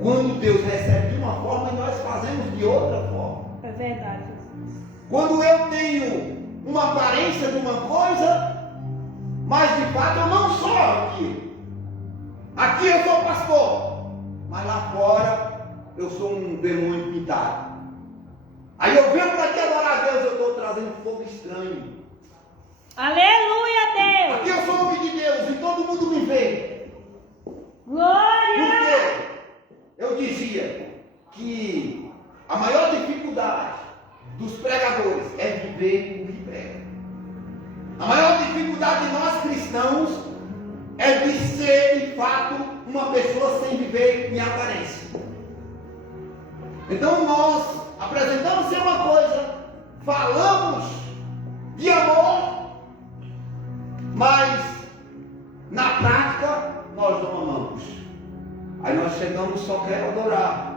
Quando Deus recebe de uma forma e nós fazemos de outra forma. É verdade, Jesus. Quando eu tenho uma aparência de uma coisa, mas de fato eu não sou aquilo. Aqui eu sou pastor, mas lá fora eu sou um demônio pintado. Aí eu venho para te adorar a Deus, eu estou trazendo fogo estranho. Aleluia, Deus. Aqui eu sou homem de Deus e todo mundo me vê. Glória. Porque eu dizia que a maior dificuldade dos pregadores é viver o que pregam. A maior dificuldade de nós cristãos é de ser de fato uma pessoa sem viver em aparência. Então nós apresentamos ser uma coisa, falamos de amor, mas na prática nós não amamos. Aí nós chegamos, só quero adorar.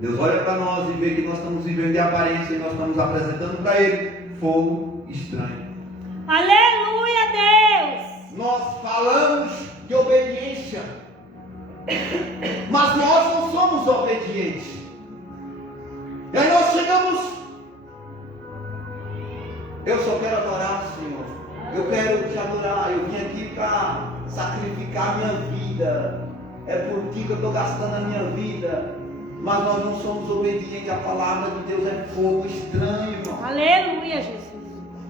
Deus olha para nós e vê que nós estamos vivendo de aparência e nós estamos apresentando para Ele fogo estranho. Aleluia, Deus. Nós falamos de obediência, mas nós não somos obedientes. E aí nós chegamos, eu só quero adorar, Senhor. Eu quero te adorar. Eu vim aqui para sacrificar minha vida. É por ti que eu estou gastando a minha vida. Mas nós não somos obedientes. A palavra de Deus é fogo estranho, irmão. Aleluia, Jesus.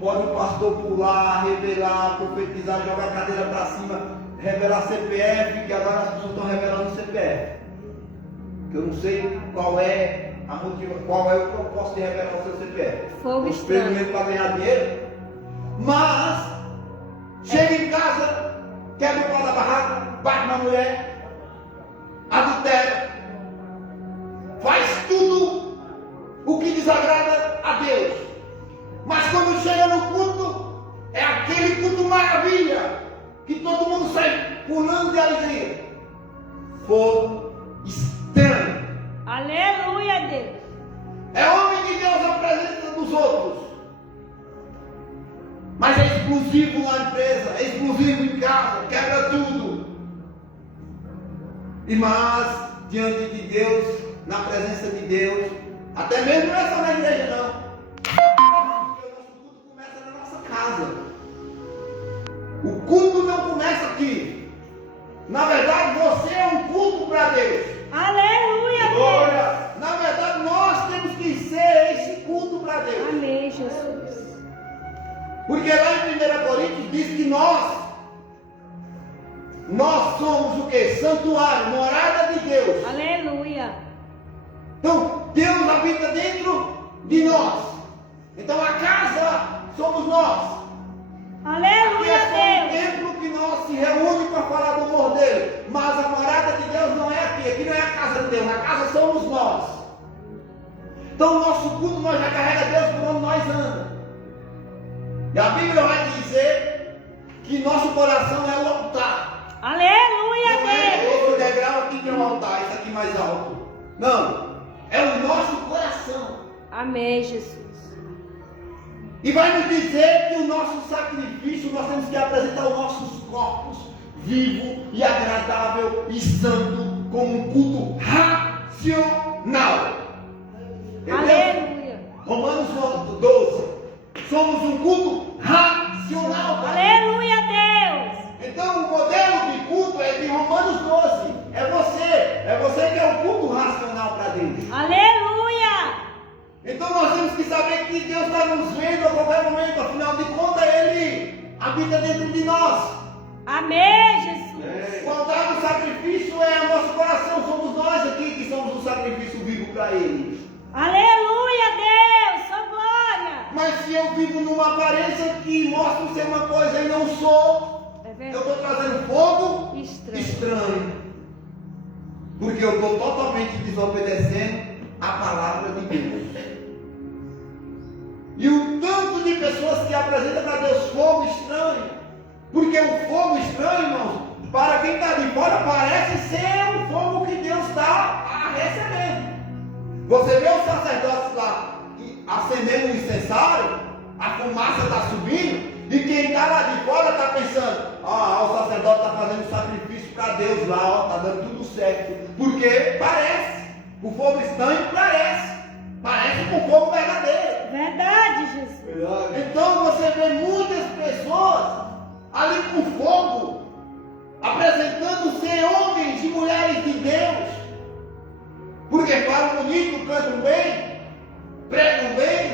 Pode o pastor pular, revelar, profetizar, jogar a cadeira para cima, revelar CPF, que agora as pessoas estão revelando CPF. Que eu não sei qual é a motiva, qual é o propósito de revelar o seu CPF. Fogo estranho. Experimento para ganhar dinheiro. Mas chega em casa, quebra o pau da barraca, bate na mulher, adultera, faz tudo o que desagrada a Deus. Mas quando chega no culto, é aquele culto maravilha, que todo mundo sai pulando de alegria. Fogo estranho. Aleluia, Deus. É homem de Deus à presença dos outros. Mas é explosivo na empresa, é explosivo em casa, quebra tudo. E mas, diante de Deus, na presença de Deus, até mesmo não é só na igreja não. Porque o nosso culto começa na nossa casa. O culto não começa aqui. Na verdade, você é um culto para Deus. Aleluia, Deus. Na verdade, nós temos que ser esse culto para Deus. Amém, Jesus. Porque lá em 1 Coríntios diz que nós somos o que? Santuário, morada de Deus. Aleluia. Então, Deus habita dentro de nós. Então, a casa somos nós. Aqui Aleluia, é só um Deus. templo que nós se reúne para falar do amor dele. Mas a morada de Deus não é aqui. Aqui não é a casa de Deus. A casa somos nós. Então, o nosso culto nós já carrega Deus por onde nós andamos. E a Bíblia vai dizer que nosso coração é o altar. Aleluia, Não é Deus. outro degrau aqui que é um altar, isso aqui mais alto. Não. É o nosso coração. Amém, Jesus. E vai nos dizer que o nosso sacrifício, nós temos que apresentar os nossos corpos vivo e agradável e santo como um culto racional. Entendeu? Aleluia. Romanos 12. Somos um culto racional. Aleluia, Deus. Então o modelo de culto é de Romanos 12. É você que é o culto racional para Deus. Aleluia. Então nós temos que saber que Deus está nos vendo a qualquer momento. Afinal de contas, Ele habita dentro de nós. Amém, Jesus. O altar do sacrifício é o nosso coração. Somos nós aqui que somos o sacrifício vivo para Ele. Aleluia, Deus. Sua glória. Mas se eu vivo numa aparência que mostra ser uma coisa e não sou, É eu verdade. estou trazendo fogo Estranho. estranho. Porque eu estou totalmente desobedecendo a palavra de Deus. E o tanto de pessoas que apresentam para Deus fogo estranho. Porque o fogo estranho, irmãos, para quem está de fora, parece ser o fogo que Deus está recebendo. Você vê os sacerdotes lá acendendo o incensário, a fumaça está subindo, e quem está lá de fora está pensando: o sacerdote está fazendo sacrifício para Deus lá, está dando tudo certo. Porque parece, o fogo estranho parece com o fogo verdadeiro. Verdade, Jesus. Então você vê muitas pessoas ali com fogo, apresentando ser homens e mulheres de Deus, porque falam bonito, cantam bem, pregam bem,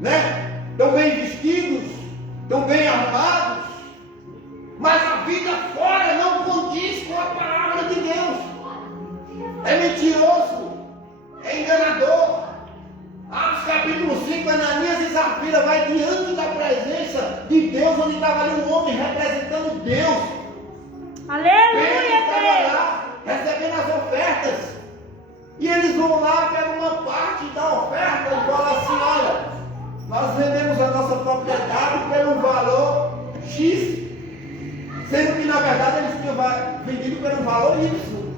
né? Estão bem vestidos, estão bem arrumados, mas a vida fora não condiz com a palavra de Deus. É mentiroso, é enganador. Atos capítulo 5, Ananias e Safira vai diante da presença de Deus, onde estava ali um homem representando Deus. Aleluia, Pedro estava Deus. lá recebendo as ofertas. E eles vão lá, pegam uma parte da oferta e falam assim: olha, nós vendemos a nossa propriedade pelo valor X, sendo que na verdade eles tinham vendido pelo valor Y.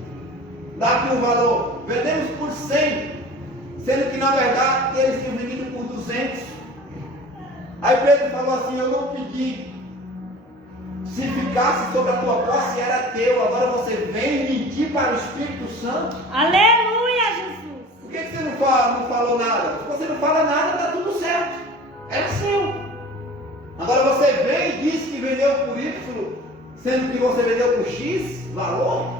Dá aqui um valor, vendemos por 100, sendo que na verdade eles tinham vendido por 200. Aí Pedro falou assim: eu não pedi, se ficasse sobre a tua posse era teu, agora você vem mentir para o Espírito Santo. Aleluia, Jesus. Por que você não falou nada? Se você não fala nada, está tudo certo, era seu. Agora você vem e diz que vendeu por Y, sendo que você vendeu por X valor.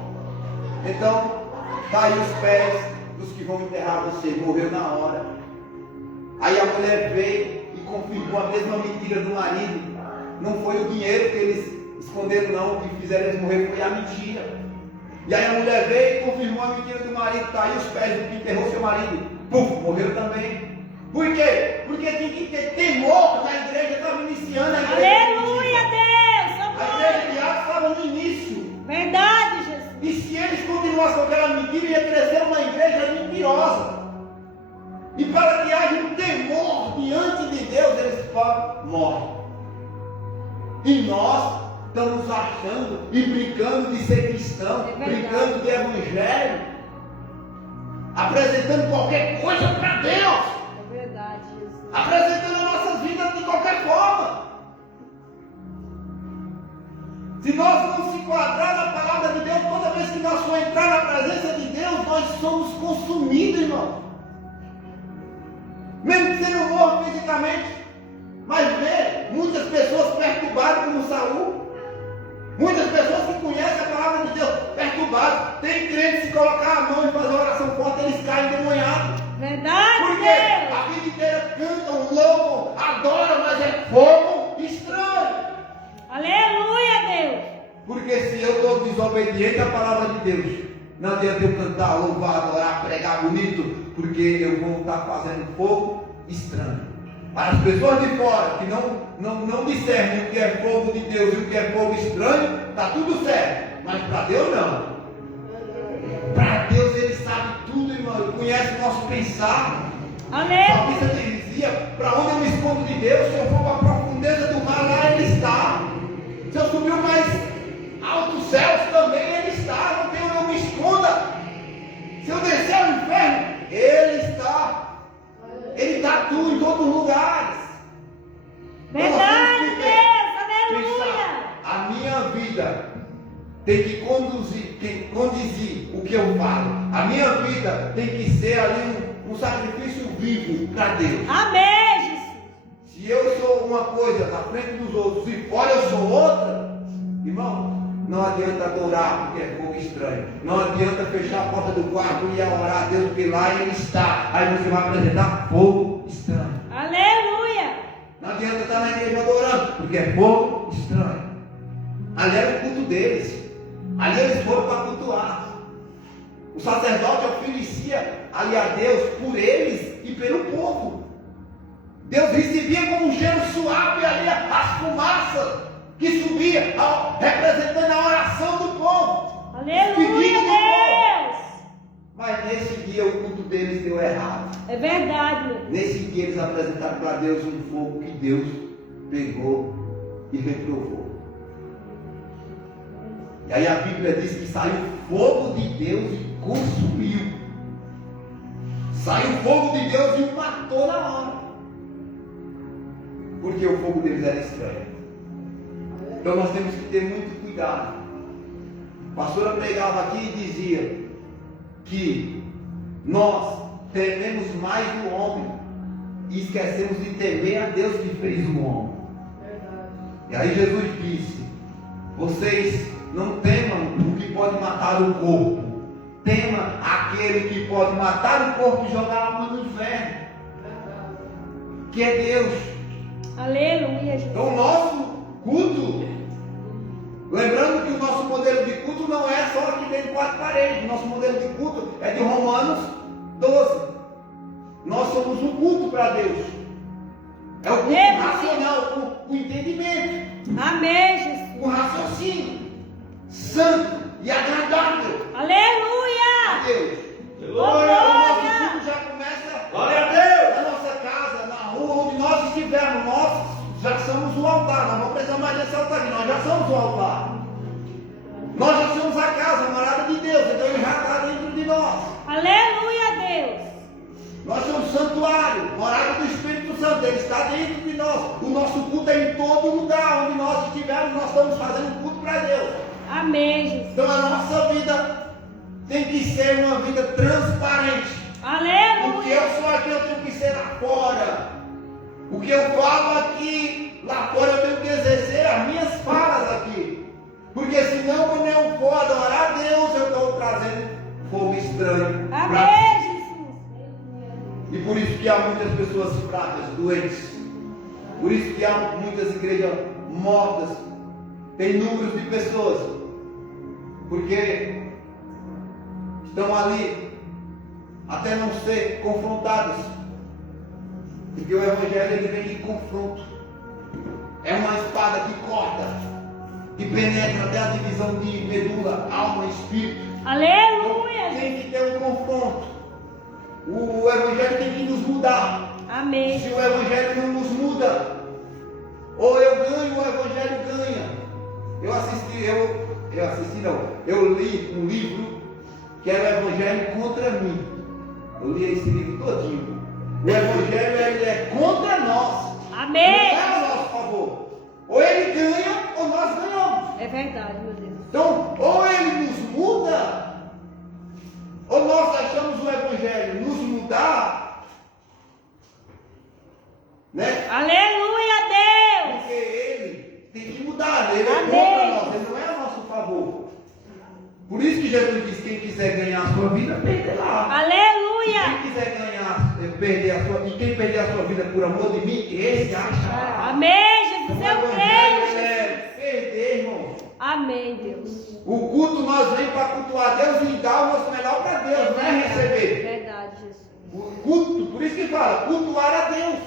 Então está aí os pés dos que vão enterrar você, morreu na hora. Aí a mulher veio e confirmou a mesma mentira do marido. Não foi o dinheiro que eles esconderam, não. O que fizeram eles morrer foi a mentira. E aí a mulher veio e confirmou a mentira do marido. Está aí os pés do que enterrou seu marido. Puf, morreu também. Por quê? Porque tem que ter temor na igreja. Estava iniciando a igreja. Aleluia, Deus. A igreja de Atos estava no início. Verdade, Jesus. E se eles continuassem com aquela mentira, ia crescer uma igreja mentirosa. E para que haja um temor diante de Deus, eles morrem. E nós estamos achando e brincando de ser cristão, brincando de evangelho, apresentando qualquer coisa para Deus. É verdade, Jesus. Apresentando as nossas vidas de qualquer forma. Se nós não se enquadrar na palavra de Deus, toda vez que nós for entrar na presença de Deus, nós somos consumidos, irmão. Mesmo que você não morra fisicamente, mas vê muitas pessoas perturbadas como Saul. Muitas pessoas que conhecem a palavra de Deus perturbadas. Tem crentes que se colocar a mão e fazer uma oração forte, eles caem endemoniados. Verdade, Porque Deus. a vida inteira cantam, louvam, adoram, mas é fogo estranho. Aleluia, Deus. Porque se eu estou desobediente à palavra de Deus, não adianta eu cantar, louvar, adorar, pregar bonito, porque eu vou estar fazendo fogo estranho. Para as pessoas de fora que não discernem o que é fogo de Deus e o que é fogo estranho, está tudo certo. Mas para Deus não. Para Deus ele sabe tudo, irmão. Ele conhece o nosso pensar. Amém. A salmista dizia: para onde eu me escondo de Deus? Se eu for para a profundeza do mar, lá ele está. Se eu subir mais altos céus, também ele está. Não tem onde eu me esconda. Se eu descer ao inferno, ele está. Ele está tudo em todos os lugares. Verdade, Deus. Aleluia. Pensar, a minha vida tem que conduzir o que eu falo. A minha vida tem que ser ali um sacrifício vivo para Deus. Amém, Jesus. Se eu sou uma coisa na frente dos outros e fora eu sou outra, irmão, não adianta adorar porque é fogo estranho. Não adianta fechar a porta do quarto e orar a Deus porque lá ele está. Aí você vai apresentar fogo estranho. Aleluia. Não adianta estar na igreja adorando porque é fogo estranho. Ali era o culto deles. Ali eles foram para cultuar. O sacerdote oferecia ali a Deus por eles e pelo povo. Deus recebia como um cheiro suave ali as fumaças que subia, representando a oração do povo. Aleluia, Deus. Mas nesse dia o culto deles deu errado. É verdade, meu Deus. Nesse dia eles apresentaram para Deus um fogo que Deus pegou e reprovou. E aí a Bíblia diz que saiu fogo de Deus e consumiu. Saiu o fogo de Deus e o matou na hora. Porque o fogo deles era estranho. Então nós temos que ter muito cuidado. A pastora pregava aqui e dizia que nós tememos mais o homem e esquecemos de temer a Deus que fez o homem. E aí Jesus disse: vocês não temam o que pode matar o corpo, tema aquele que pode matar o corpo e jogar a alma no inferno, que é Deus. Aleluia, Jesus. Então o nosso culto, lembrando que o nosso modelo de culto não é só aqui dentro de 4 paredes. Nosso modelo de culto é de Romanos 12. Nós somos um culto para Deus. É o culto racional, com entendimento, Amém, Jesus. com raciocínio, santo e agradável Aleluia. a Deus. Glória. O nosso culto já começa Glória a Deus. na nossa casa, na rua, onde nós estivermos. Nós já somos o altar. Nós não precisamos mais desse altar aqui. Nós já somos o altar. Nós já somos a casa, a morada de Deus. Então Ele já está dentro de nós. Aleluia, Deus. Nós somos santuário, morada do Espírito Santo. Ele está dentro de nós. O nosso culto é em todo lugar onde nós estivermos. Nós estamos fazendo culto para Deus. Amém, Jesus. Então a nossa vida tem que ser uma vida transparente. O que Aleluia. eu sou aqui, eu tenho que ser lá fora. O que eu falo aqui, lá fora eu tenho que exercer as minhas falas aqui. Porque senão, quando eu for adorar a Deus, eu estou trazendo fogo estranho. Amém, Jesus. E por isso que há muitas pessoas fracas, doentes. Por isso que há muitas igrejas mortas. Tem números de pessoas. Porque estão ali até não ser confrontados. Porque o Evangelho ele vem de confronto. É uma espada que corta, que penetra até a divisão de medula, alma e espírito. Aleluia. Tem que ter um confronto. O Evangelho tem que nos mudar. Amém. Se o Evangelho não nos muda, ou eu ganho, o Evangelho ganha. Eu li um livro que era o Evangelho contra mim. Eu li esse livro todinho. O Evangelho ele é contra nós. Amém. Não é a nosso favor. Ou ele ganha, ou nós ganhamos. É verdade, meu Deus. Então, ou ele nos muda, ou nós achamos o Evangelho nos mudar, né? Aleluia, Deus. Porque ele tem que mudar, ele é Amém. contra nós, ele não é a nosso favor. Por isso que Jesus diz: quem quiser ganhar a sua vida, perderá. Aleluia. Quem quiser ganhar, perder a sua, e quem perder a sua vida por amor de mim, esse achará. Amém, Jesus. O Eu Evangelho creio. é perder, irmão. Amém, Deus. O culto nós vem para cultuar Deus e dar o nosso melhor para Deus, não é receber. Verdade, Jesus. O culto, por isso que fala, cultuar a Deus.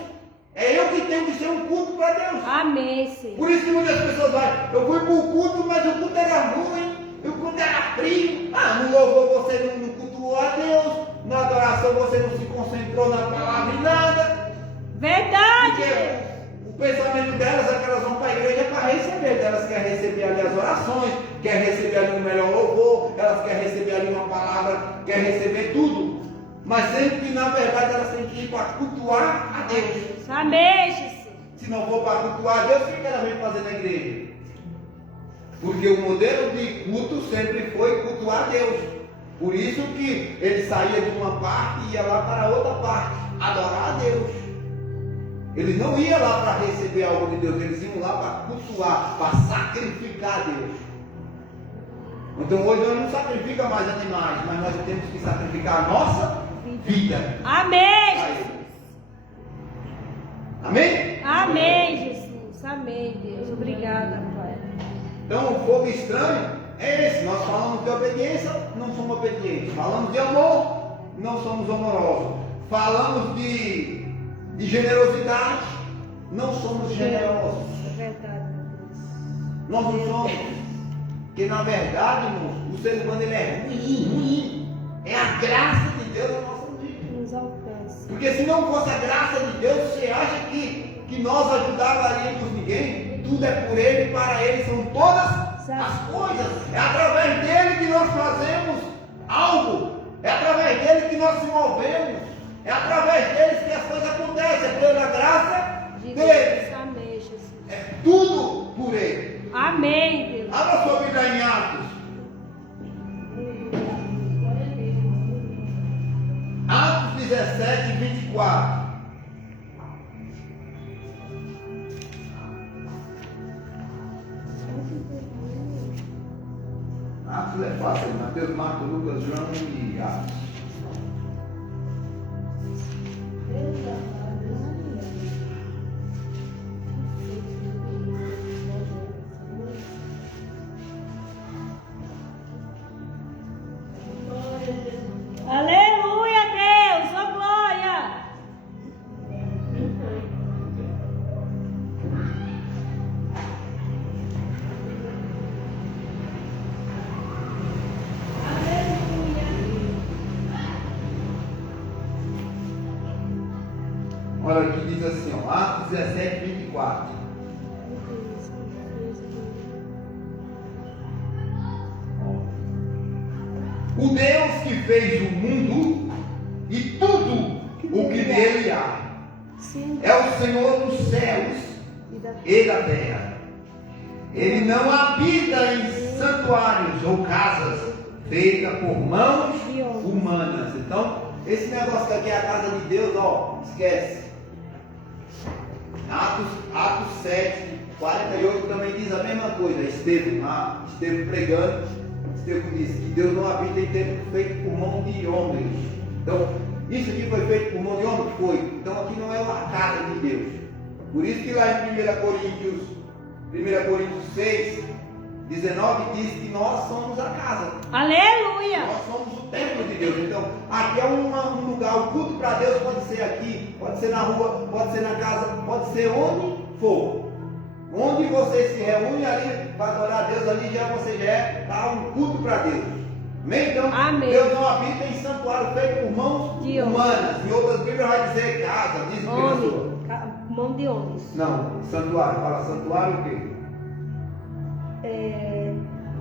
É eu que tenho que ser um culto para Deus. Amém, Senhor. Por isso que muitas pessoas vão, eu fui para o culto, mas o culto era ruim, o culto era frio. No louvor você não cultuou a Deus, na adoração você não se concentrou na palavra e nada. Verdade. Porque o pensamento delas é que elas vão para a igreja para receber. Elas querem receber ali as orações, querem receber ali um melhor louvor, elas querem receber ali uma palavra, querem receber tudo. Mas sempre que na verdade elas têm que ir para cultuar a Deus. Amém, Jesus. Se não for para cultuar a Deus, o que ela vem fazer na igreja? Porque o modelo de culto sempre foi cultuar a Deus. Por isso que ele saía de uma parte e ia lá para a outra parte, adorar a Deus. Eles não iam lá para receber algo de Deus, eles iam lá para cultuar, para sacrificar a Deus. Então hoje nós não sacrificamos mais animais, mas nós temos que sacrificar a nossa vida. Amém, Aí. Jesus. Amém? Amém, Jesus. Amém, Deus. Obrigada, Pai. Então o fogo estranho é esse. Nós falamos de obediência, não somos obedientes. Falamos de amor, não somos amorosos. Falamos de generosidade, não somos generosos. É verdade, meu Deus. Nós não somos. Porque na verdade, irmãos, o ser humano ele é ruim. É a graça de Deus na nossa vida. Nos alcança. Porque se não fosse a graça de Deus, você acha que nós ajudaríamos ninguém? Tudo é por Ele, para Ele são todas as coisas. É através dele que nós fazemos algo. É através dele que nós se movemos. É através deles que as coisas acontecem, é pela graça De dele. Deus. Amém, Jesus. É tudo por ele. Amém, Deus. Abra sua Bíblia em Atos. Atos 17, 24. Atos é fácil. Mateus, Marcos, Lucas, João e Atos. Aleluia, Deus. Oh, glória. Olha aqui, diz assim, ó, Atos 17, 24. O Deus que fez o mundo e tudo o que nele há Sim. é o Senhor dos céus e da terra. Ele não habita em santuários ou casas feitas por mãos humanas. Então, esse negócio que aqui é a casa de Deus, ó, esquece. Atos 7, 48 também diz a mesma coisa. Estevão pregando, Estevão disse que Deus não habita em templo feito por mão de homens. Então, isso aqui foi feito por mão de homem? Foi. Então aqui não é uma casa de Deus. Por isso que lá em 1 Coríntios 6, 19 diz que nós somos a casa. Aleluia. Nós somos o templo de Deus. Então, aqui é um lugar, o culto para Deus pode ser aqui, pode ser na rua, pode ser na casa, pode ser onde for. Onde você se reúne ali para adorar a Deus, ali você já dá um culto para Deus. Amém? Então, Amém. Deus não habita em santuário feito por mãos De humanas. Em outras Bíblias vai dizer casa, diz o Homem. Mão de homens. Não, santuário. Fala santuário o quê?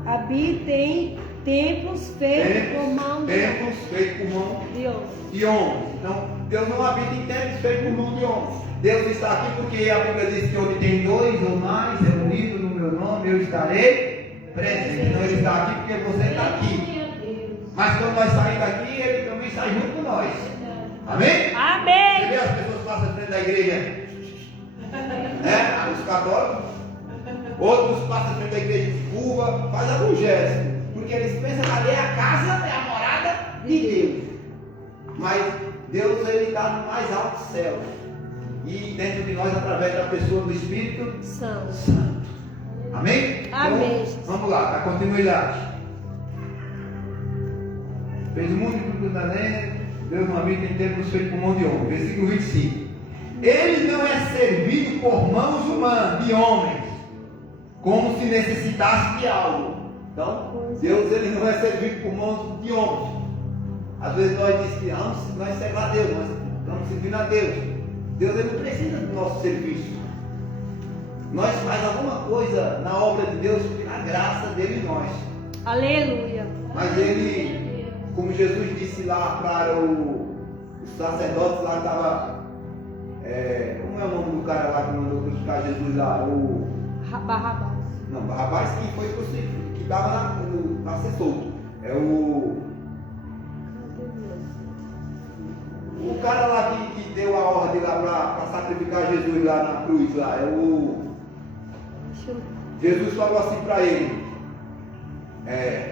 Habita em templos feitos por mão de homens. Templos feitos por mão De homens. de homens. Então, Deus não habita em templos feitos por mão de homens. Deus está aqui porque a Bíblia diz que onde tem dois ou mais reunidos no meu nome, eu estarei presente. Então, Ele está aqui porque você está aqui. Mas quando nós saímos daqui, Ele também está junto com nós. Amém? Você Amém. vê as pessoas que passam frente da igreja, né? Os católicos. Outros passam frente da igreja de curva, faz algum gesto. Porque eles pensam que ali é a casa, é a morada de Deus. Mas Deus, Ele está no mais alto céu. E dentro de nós, através da pessoa do Espírito Santo. Amém? Amém. Então, vamos lá, a continuidade. Fez o mundo e tudo na terra, Deus não habita em templos feitos por mão de homem. Versículo 25. Ele não é servido por mãos humanas, de homens, como se necessitasse de algo. Então, Deus, Ele não é servido por mãos de homens. Às vezes nós dizemos que nós servemos a Deus, nós estamos servindo a Deus. Deus, Ele não precisa do nosso serviço. Nós fazemos alguma coisa na obra de Deus pela graça dele em nós. Aleluia. Mas Ele, como Jesus disse lá para os sacerdotes lá que estavam, como é o nome do cara lá que mandou crucificar Jesus lá? Barrabás. Não, Barrabás que foi crucificado, que estava para ser solto. É o cara lá que deu a ordem lá para sacrificar Jesus lá na cruz lá. Jesus falou assim para ele: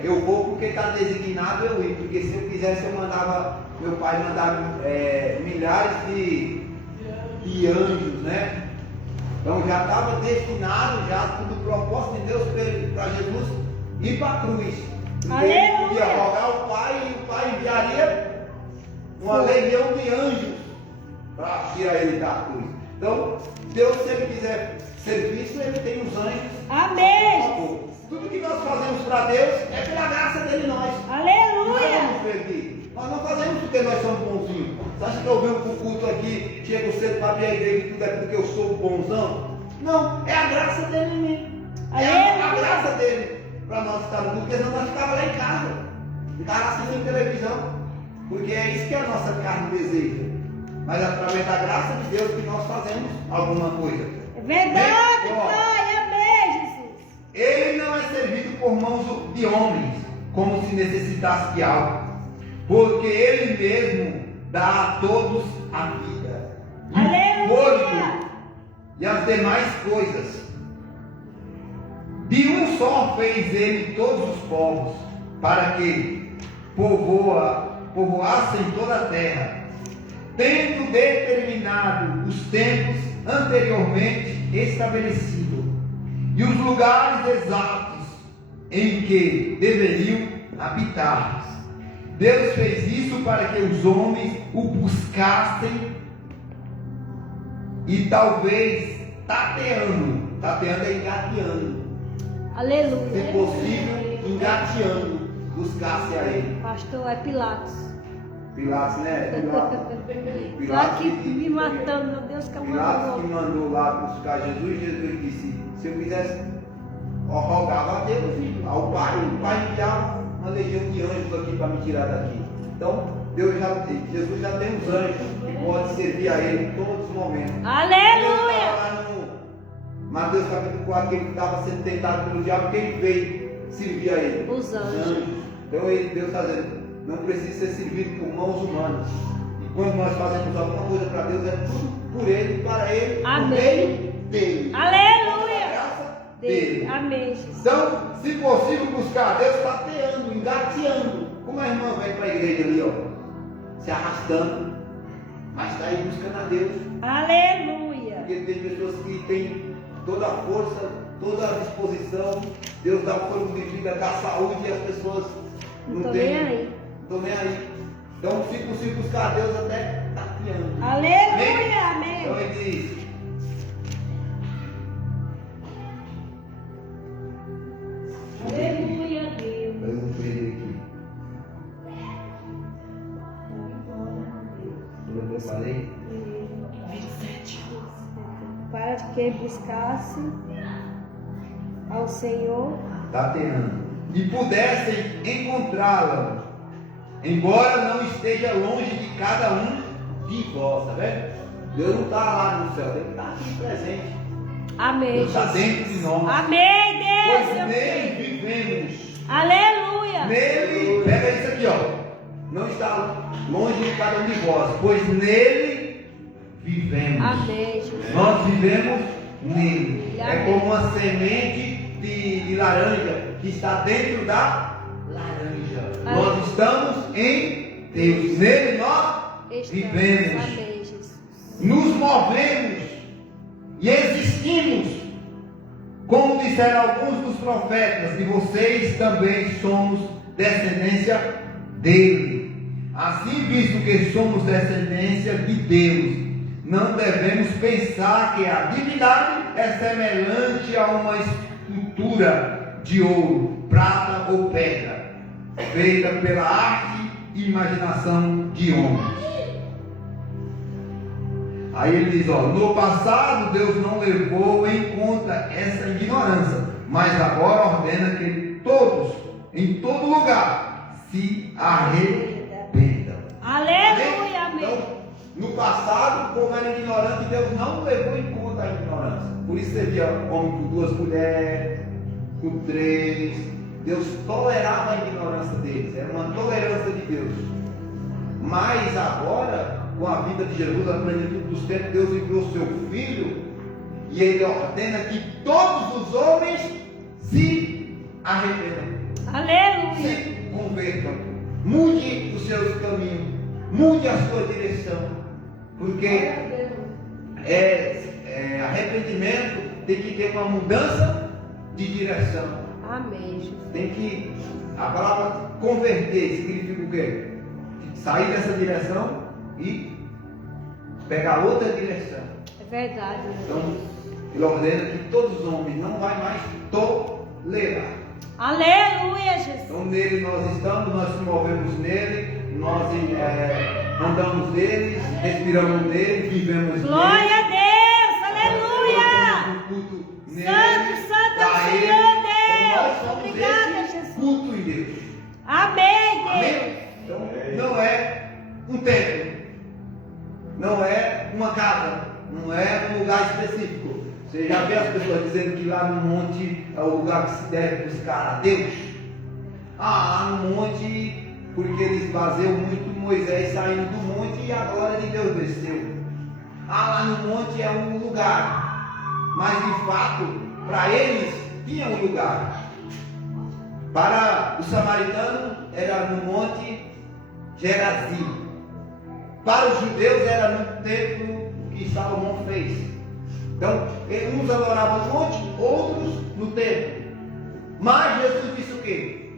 eu vou porque está designado eu ir, porque se eu quisesse eu mandava, meu pai mandava milhares de anjos, né? Então já estava destinado, já tudo propósito de Deus para Jesus ir para a cruz. Porque ele podia rogar ao Pai e o Pai enviaria uma legião de anjos para tirar ele da cruz. Então, Deus, se Ele quiser serviço, Ele tem os anjos. Amém. Tudo que nós fazemos para Deus é pela graça dele nós. Aleluia. Nós vamos perder. Nós não fazemos porque nós somos bonzinhos. Você acha que eu venho para o culto aqui, chego cedo para abrir a igreja e tudo é porque eu sou bonzão? Não, é a graça dele em mim. É a graça dele para nós estar no culto, porque senão nós ficávamos lá em casa. Ficava assistindo televisão. Porque é isso que a nossa carne deseja. mas é através da graça de Deus que nós fazemos alguma coisa. É verdade, Ó, Pai. Amém, Jesus. Ele não é servido por mãos de homens, como se necessitasse de algo, porque Ele mesmo dá a todos a vida, e o Aleluia. fôlego e as demais coisas. De um só fez Ele todos os povos, para que povoassem toda a terra, tendo determinado os tempos anteriormente estabelecidos e os lugares exatos em que deveriam habitar. Deus fez isso para que os homens o buscassem e talvez tateando é engateando, Aleluia. se possível engateando, buscassem a Ele. Pastor, é Pilatos. Pilatos, né? Tô aqui me matando, meu Deus, que Pilatos que amor. mandou lá buscar Jesus, Jesus disse: se eu quisesse, rogava a Deus e ao Pai, o Pai enviava uma legião de anjos aqui para me tirar daqui. Então, Jesus já tem os anjos que podem servir a Ele em todos os momentos. Aleluia. Deus estava lá no Mateus capítulo 4, que ele estava sendo tentado pelo diabo, que ele veio servir a ele. Os anjos. Então Deus está dizendo, não precisa ser servido por mãos humanas. E quando nós fazemos alguma coisa para Deus, é tudo por Ele, para Ele, por Amém. meio dele. Aleluia. A graça dele. Amém, Jesus. Então, se possível buscar Deus, tateando, engateando. Como a irmã vem para a igreja ali, ó, se arrastando, mas está aí buscando a Deus. Aleluia. Porque tem pessoas que têm toda a força, toda a disposição, Deus dá força de vida, dá saúde e as pessoas Não não tô têm. nem aí. Não tô nem aí. Então, se possível buscar a Deus, até tateando. Aleluia. Então Amém. ele diz: Aleluia, Deus. eu não perdi aqui. O que eu falei? 27. Para que buscasse ao Senhor. Tateando. E pudessem encontrá-la, embora não esteja longe de cada um de vós, tá vendo? Deus não está lá no céu, Ele está aqui presente. Amém. Deus está dentro de nós. Amém, Deus. Pois eu nele creio. vivemos. Aleluia. Nele, pega isso aqui, ó. Não está longe de cada um de vós, pois nele vivemos. Amém, Jesus. Nós vivemos nele. É Amém. como uma semente de laranja que está dentro da laranja. Amém. Nós estamos em Deus. Nele nós vivemos. Amém, Jesus. Nos movemos e existimos. Como disseram alguns dos profetas, e vocês também somos descendência dele. Assim, visto que somos descendência de Deus, não devemos pensar que a divindade é semelhante a uma escultura de ouro, prata ou pedra, feita pela arte e imaginação de homens. Aí ele diz, ó, no passado Deus não levou em conta essa ignorância, mas agora ordena que todos, em todo lugar, se arrependam. Aleluia. Amém. Então, no passado, o povo era ignorante e Deus não levou em conta a ignorância. Por isso seria homem com 2 mulheres, com 3. Deus tolerava a ignorância deles, era uma tolerância de Deus. Mas agora, com a vida de Jesus, a plenitude dos tempos, Deus enviou seu Filho e Ele ordena que todos os homens se arrependam, Aleluia. se convertam, mude os seus caminhos, mude a sua direção, porque arrependimento tem que ter uma mudança de direção. Amém, Jesus. Tem que, a palavra converter significa o quê? Sair dessa direção e pegar outra direção. É verdade. Então, ele ordena que todos os homens não vai mais tolerar. Aleluia, Jesus. Então nele nós estamos, nós nos movemos nele, nós andamos nele, respiramos nele, vivemos Glória nele. a Deus. Aleluia. Culto nele, Santo, santo é o pra ele. Senhor Então, nós Deus. somos Obrigada, esse Jesus. culto em Deus. Amém, Deus. Amém? Então não é um templo. não é uma casa, não é um lugar específico. Você já vê as pessoas dizendo que lá no monte é o lugar que se deve buscar a Deus? Lá no monte, porque eles baseiam muito Moisés saindo do monte e a glória de Deus desceu. Lá no monte é um lugar, mas de fato, para eles, tinha um lugar. Para o samaritano era no monte Gerazim. Para os judeus era no templo que Salomão fez. Então, uns adoravam no monte, outros no templo. Mas Jesus disse o quê?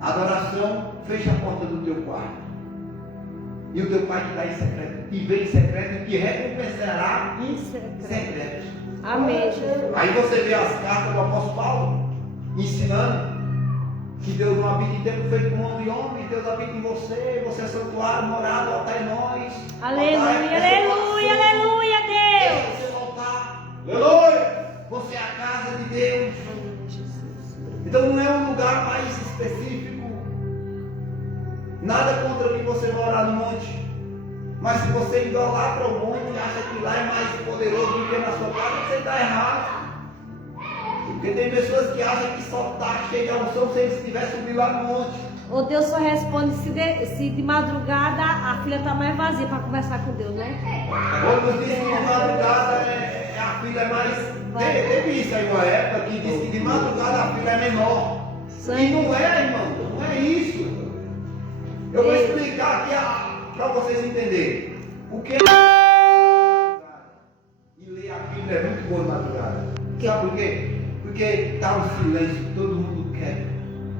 Adoração, fecha a porta do teu quarto. E o teu pai que está em secreto, que vem em secreto, que recompensará em secreto. Amém, Jesus. Aí você vê as cartas do apóstolo Paulo ensinando que Deus não habita em templo feito por mão de homem, Deus habita em você, você é santuário, morado, altar em nós. Aleluia, aleluia, aleluia, Deus. Deixa você voltar. Aleluia. Você é a casa de Deus. Então não é um lugar mais específico. Nada contra que você morar no monte. Mas se você idolatra o monte e acha que lá é mais poderoso do que na sua casa, você está errado. Porque tem pessoas que acham que só está cheio de unção se eles estiver subindo lá no monte. Ou Deus só responde se de madrugada a filha está mais vazia para conversar com Deus, né? Outros dizem que de madrugada a filha é mais. Teve isso aí uma época que disse que de madrugada a filha é menor. E não é, irmão, não é isso. Eu vou explicar aqui para vocês entenderem. O que é e ler a Bíblia é muito bom de madrugada. Sabe por quê? Porque está um silêncio, todo mundo quer.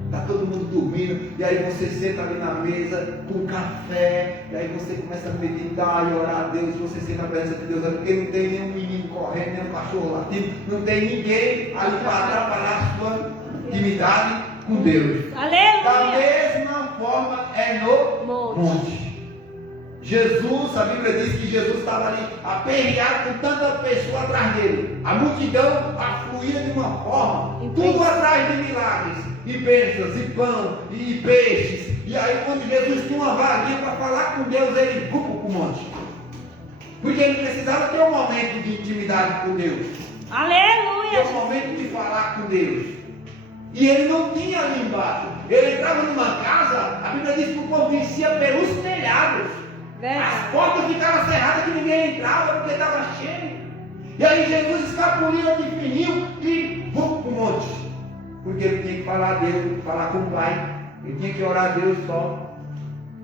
Está todo mundo dormindo. E aí você senta ali na mesa com café. E aí você começa a meditar e orar a Deus. Você senta na presença de Deus. Porque não tem nenhum menino correndo, nenhum cachorro latindo. Não tem ninguém ali para atrapalhar a sua intimidade com Deus. Aleluia. Da mesma forma é no monte. Jesus, a Bíblia diz que Jesus estava ali aperreado com tanta pessoa atrás dele. A multidão afluía de uma forma, tudo atrás de milagres, e bênçãos, e pão, e peixes. E aí quando Jesus tinha uma vaguinha para falar com Deus, ele pulou para o monte. Porque ele precisava ter um momento de intimidade com Deus. Aleluia. Ter um momento de falar com Deus. E ele não tinha ali embaixo. Ele entrava numa casa, a Bíblia diz que o povo descia pelos telhados. As portas ficavam cerradas que ninguém entrava porque estava cheio. E aí Jesus escapuliu de fininho e vou para o monte. Porque ele tinha que falar a Deus, falar com o Pai. Ele tinha que orar a Deus só.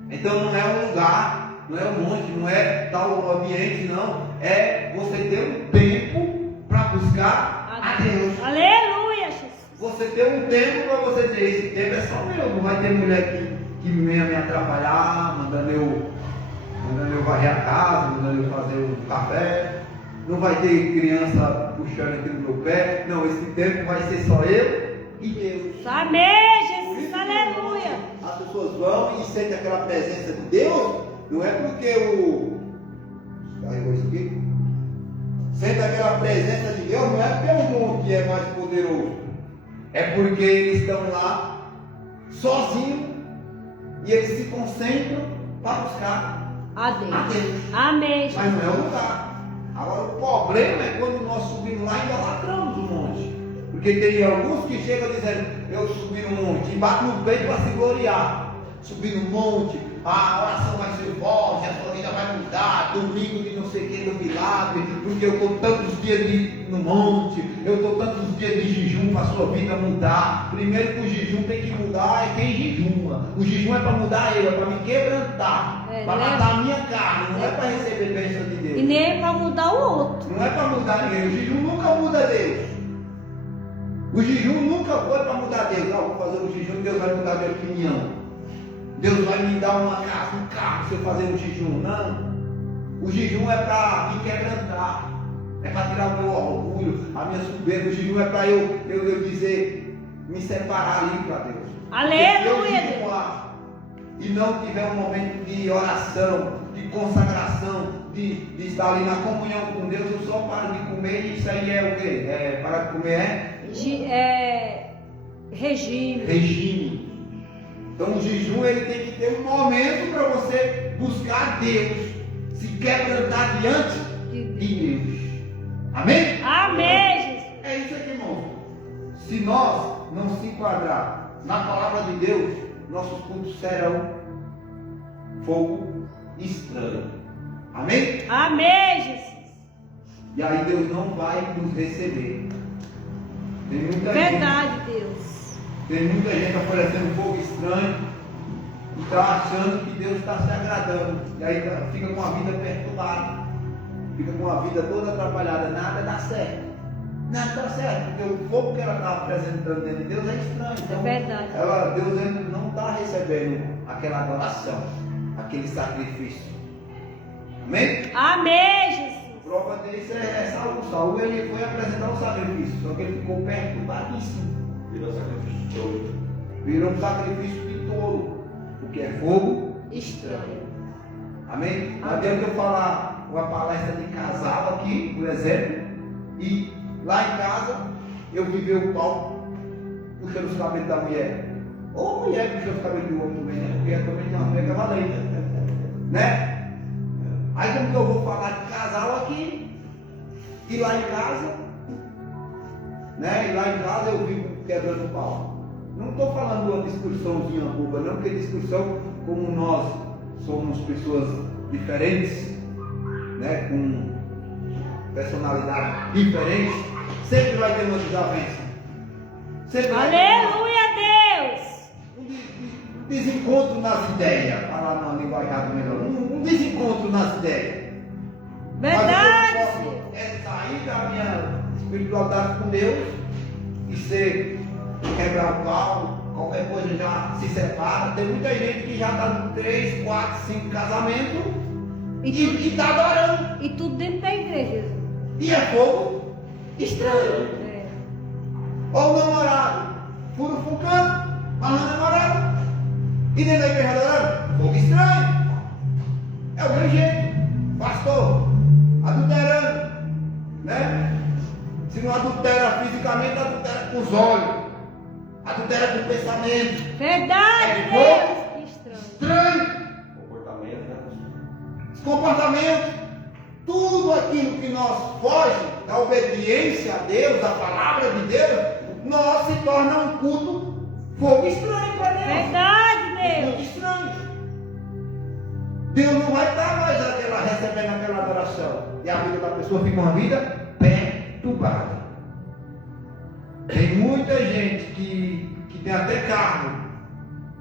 Então não é um lugar, não é um monte, não é tal ambiente, não. É você ter um tempo para buscar a Deus. Aleluia, Jesus. Você ter um tempo para você dizer, esse tempo é só meu. Não vai ter mulher que venha me atrapalhar, mandando eu varrer a casa, mandando eu fazer um café. Não vai ter criança puxando aqui no meu pé. Não, esse tempo vai ser só eu e Deus. Amém, Jesus, aleluia. As pessoas vão e sentem aquela presença de Deus. Não é porque carregou isso aqui? Sente aquela presença de Deus, não é porque o monte é mais poderoso. É porque eles estão lá sozinhos e eles se concentram para buscar a Deus. Amém. Mas não é o lugar. Agora o problema é quando nós subimos lá e idolatramos o monte. Porque tem alguns que chegam dizendo, eu subi no monte, e bate no peito para se gloriar. Subir no monte, a oração vai ser forte, a sua vida vai mudar, domingo de não sei o que do milagre, porque eu estou tantos dias no monte, eu estou tantos dias de jejum para a sua vida mudar. Primeiro que o jejum tem que mudar é quem jejuma. O jejum é para mudar eu, é para me quebrantar, para matar a minha carne, não é para receber bênção de Deus. E nem para mudar o outro. Não é para mudar ninguém, o jejum nunca muda Deus. O jejum nunca foi para mudar Deus. Vou fazer o jejum, Deus vai mudar minha opinião. Deus vai me dar uma casa, um carro se eu fazer um jejum. Não. O jejum é para me quebrantar. É para tirar o meu orgulho, a minha soberba. O jejum é para eu dizer, me separar ali para Deus. Aleluia. Se eu jejuar e não tiver um momento de oração, de consagração, de estar ali na comunhão com Deus, eu só paro de comer. E isso aí é o quê? Parar de comer regime. Então o jejum ele tem que ter um momento para você buscar Deus, se quebrantar diante de Deus. Amém? Amém, Jesus. É isso aqui, irmão. Se nós não se enquadrar na palavra de Deus, nossos cultos serão fogo estranho. Amém? Amém, Jesus. E aí Deus não vai nos receber. Tem muita Verdade, Deus. Tem muita gente oferecendo fogo estranho e está achando que Deus está se agradando. E aí fica com a vida perturbada, fica com a vida toda atrapalhada, nada dá certo. Nada dá certo, porque o fogo que ela está apresentando dentro de Deus é estranho. Então, Verdade. Deus ainda não está recebendo aquela adoração, aquele sacrifício. Amém? Amém, Jesus. Prova disso é Saul. Saul ele foi apresentar o sacrifício, só que ele ficou perturbadíssimo. Virou sacrifício de touro. Virou um sacrifício de touro, porque é fogo Estranho. Amém? Não adianta eu falar uma palestra de casal aqui, por exemplo, e lá em casa eu viver o pau puxando os cabelos da mulher. Ou mulher puxando os cabelos do homem também, né? Porque também tem uma mulher que é valente, né? Aí como que eu vou falar de casal aqui e lá em casa, né? E lá em casa eu vivo quebrando o pau. Não estou falando uma discussãozinha boba, não, porque discussão, como nós somos pessoas diferentes, né? Com personalidade diferente, sempre vai ter uma desavença. Sempre vai ter Aleluia, Deus. um desencontro nas ideias. Falar na linguagem melhor. Um desencontro nas ideias. Verdade, Mas eu Senhor. posso sair da minha espiritualidade com Deus e ser quebrar o pau, qualquer coisa já se separa. Tem muita gente que já está no 3, 4, 5 casamentos e está adorando. E tudo dentro da igreja. E é fogo estranho. É. Ou o namorado furufucando, mas namorado. E dentro da igreja adorando, fogo estranho. É o meu jeito, pastor, adulterando, né? Se não adultera fisicamente, adultera com os olhos, adultera com o pensamento. Verdade, É Deus. Que estranho. Estranho, Comportamento, né? os comportamentos, tudo aquilo que nós foge da obediência a Deus, da palavra de Deus, nós se torna um culto fogo estranho para Deus. Verdade, Deus. Muito estranho. Deus não vai estar mais recebendo aquela adoração. E a vida da pessoa fica uma vida perturbada. Tem muita gente que tem até carro,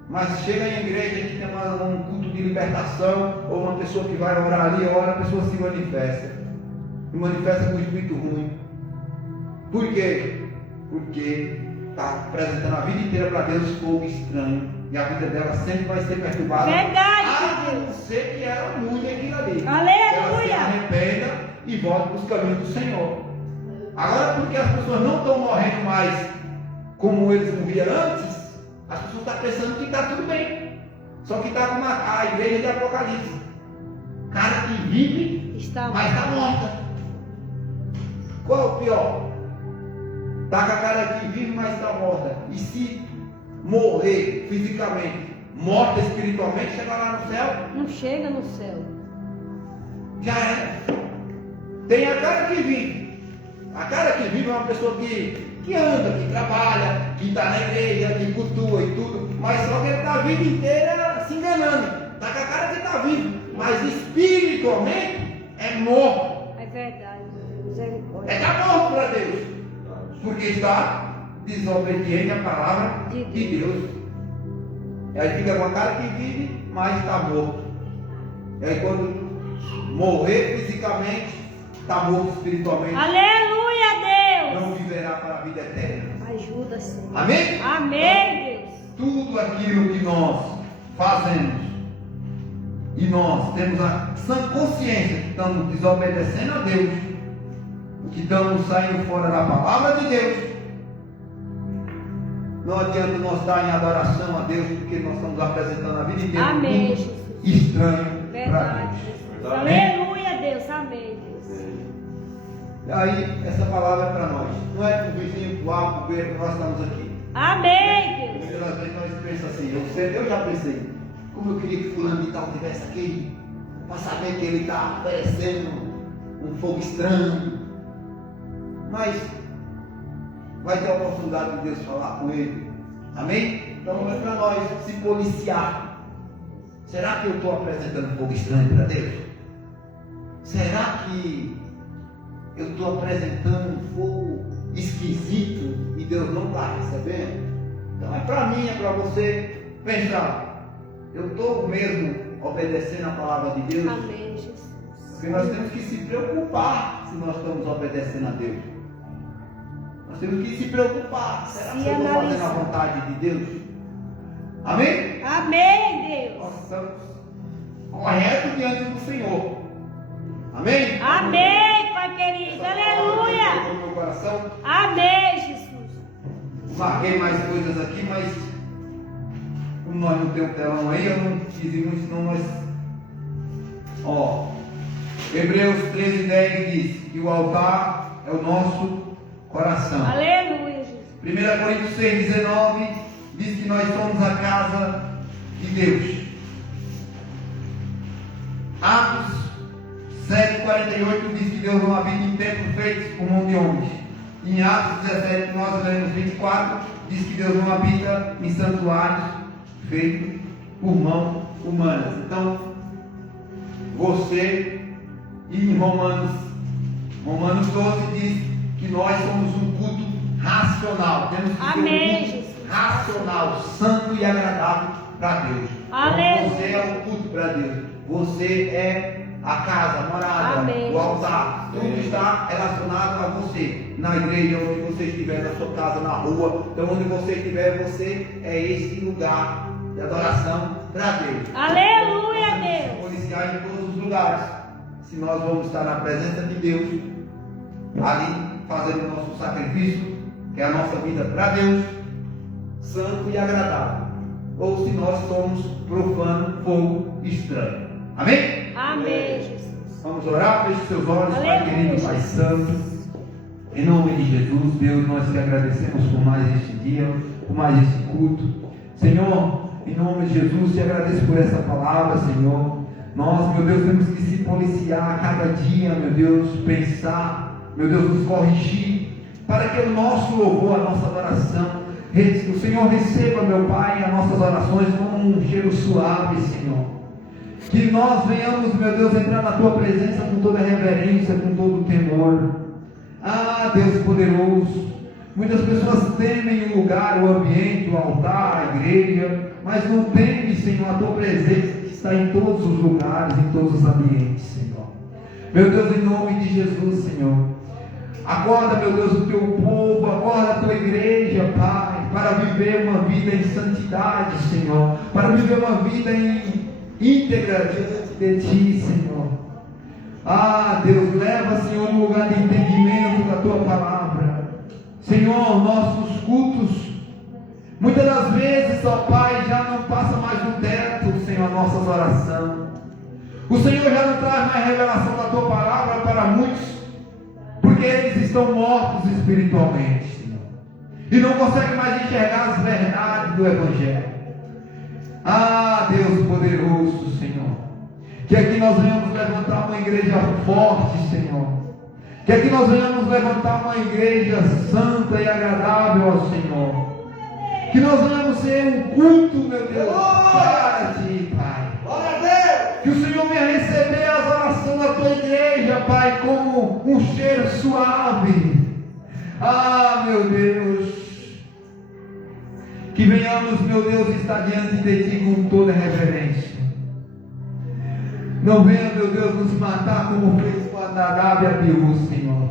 mas chega em igreja que tem um culto de libertação, ou uma pessoa que vai orar ali, ora, a pessoa se manifesta. Se manifesta com um espírito ruim. Por quê? Porque está apresentando a vida inteira para Deus fogo estranho. E a vida dela sempre vai ser perturbada. Verdade, A não Deus. ser que ela mude aquilo ali. Aleluia. Que ela se arrependa e volte para os caminhos do Senhor. Agora, porque as pessoas não estão morrendo mais como eles morriam antes, as pessoas estão pensando que está tudo bem. Só que está como a igreja de Apocalipse. Cara que vive, Está mas está morta. Qual é o pior? Está com a cara que vive, mas está morta. E se morrer fisicamente, morta espiritualmente, chegar lá no céu, Não chega no céu. já é. Tem a cara que vive. A cara que vive é uma pessoa que anda, que trabalha, que está na igreja, que cultua e tudo, mas só que ele está a vida inteira se enganando. Está com a cara que está vivo, mas espiritualmente é morto. É verdade. Misericórdia. Está morto para Deus, porque está desobediente à palavra De de Deus. E aí fica com a cara que vive, mas está morto. E aí quando morrer fisicamente, está morto espiritualmente. Aleluia, Deus. Não viverá para a vida eterna. Ajuda, Senhor. Amém? Amém, Deus. Tudo aquilo que nós fazemos e nós temos a sã consciência que estamos desobedecendo a Deus, que estamos saindo fora da palavra de Deus, não adianta nós estar em adoração a Deus, porque nós estamos apresentando a vida inteira Amém, um Jesus. estranho para Verdade, Deus. Jesus. Aleluia, Deus. Amém, Deus. E aí, essa palavra é para nós. Não é para o vizinho, para o A, para o B, nós estamos aqui. Amém, Deus. Muitas vezes nós pensamos assim, eu já pensei, como eu queria que fulano de tal estivesse aqui. para saber que ele está oferecendo um fogo estranho. Mas vai ter a oportunidade de Deus falar com ele. Amém? Então é para nós se policiar. Será que eu estou apresentando fogo estranho para Deus? Será que eu estou apresentando um fogo esquisito e Deus não está recebendo? Então é para mim, é para você pensar. Eu estou mesmo obedecendo a palavra de Deus? Amém, Jesus. Porque nós temos que se preocupar se nós estamos obedecendo a Deus. Nós temos que se preocupar. Será que eu estou fazendo a vontade de Deus? Amém? Amém, Deus. Nós estamos corretos diante do Senhor. Amém? Amém, Pai querido. Aleluia. No meu coração. Amém, Jesus. Marquei mais coisas aqui, mas como nós não temos telão aí, eu não fiz muito, senão nós. Hebreus 13:10 diz que o altar é o nosso coração. Aleluia, Jesus. 1 Coríntios 6:19 diz que nós somos a casa de Deus. Atos 7:48 diz que Deus não habita em templos feitos por mão de homens. Em Atos 17, nós lemos 24, diz que Deus não habita em santuários feitos por mãos humanas. Então, você, e em Romanos 12 diz que nós somos um culto racional. Temos que ter um culto racional, santo e agradável para Deus. Então, você é um culto para Deus. Você é a casa, a morada, o altar. Tudo está relacionado a você. Na igreja, onde você estiver, na sua casa, na rua. Então, onde você estiver, você é esse lugar de adoração para Deus. Aleluia, Deus. Policiais em todos os lugares. Se nós vamos estar na presença de Deus, ali fazendo o nosso sacrifício, que é a nossa vida para Deus, santo e agradável, ou se nós somos profano, fogo estranho. Amém? Amém, Jesus. Vamos orar, feche seus olhos, Aleluia. Pai querido, Pai santo. Em nome de Jesus, Deus, nós te agradecemos por mais este dia, por mais este culto. Senhor, em nome de Jesus, te agradeço por essa palavra, Senhor. Nós, meu Deus, temos que se policiar a cada dia, meu Deus, pensar, meu Deus, nos corrigir, para que o nosso louvor, a nossa adoração, o Senhor receba, meu Pai, as nossas orações como um cheiro suave, Senhor. Que nós venhamos, meu Deus, entrar na Tua presença com toda reverência, com todo temor. Ah, Deus poderoso, muitas pessoas temem o lugar, o ambiente, o altar, a igreja, mas não temem, Senhor, a Tua presença que está em todos os lugares, em todos os ambientes, Senhor. Meu Deus, em nome de Jesus, Senhor, acorda, meu Deus, o Teu povo, acorda a Tua igreja, Pai, para viver uma vida em santidade, Senhor, para viver uma vida em íntegra diante de Ti, Senhor. Ah, Deus, leva, Senhor, um lugar de entendimento da Tua palavra. Senhor, nossos cultos, muitas das vezes, ó Pai, já não passa mais do teto, Senhor, nossas orações. O Senhor já não traz mais revelação da Tua palavra para muitos, porque eles estão mortos espiritualmente, Senhor, e não conseguem mais enxergar as verdades do Evangelho. Ah, Deus poderoso, Senhor, que aqui nós venhamos levantar uma igreja forte, Senhor. Que aqui nós venhamos levantar uma igreja santa e agradável ao Senhor. Que nós venhamos ser um culto, meu Deus, para Ti, Pai. Que o Senhor venha receber as orações da Tua igreja, Pai, como um cheiro suave. Ah, meu Deus. Que venhamos, meu Deus, estar diante de Ti com toda reverência. Não venha, meu Deus, nos matar como fez com Nadab e Abiú, Senhor.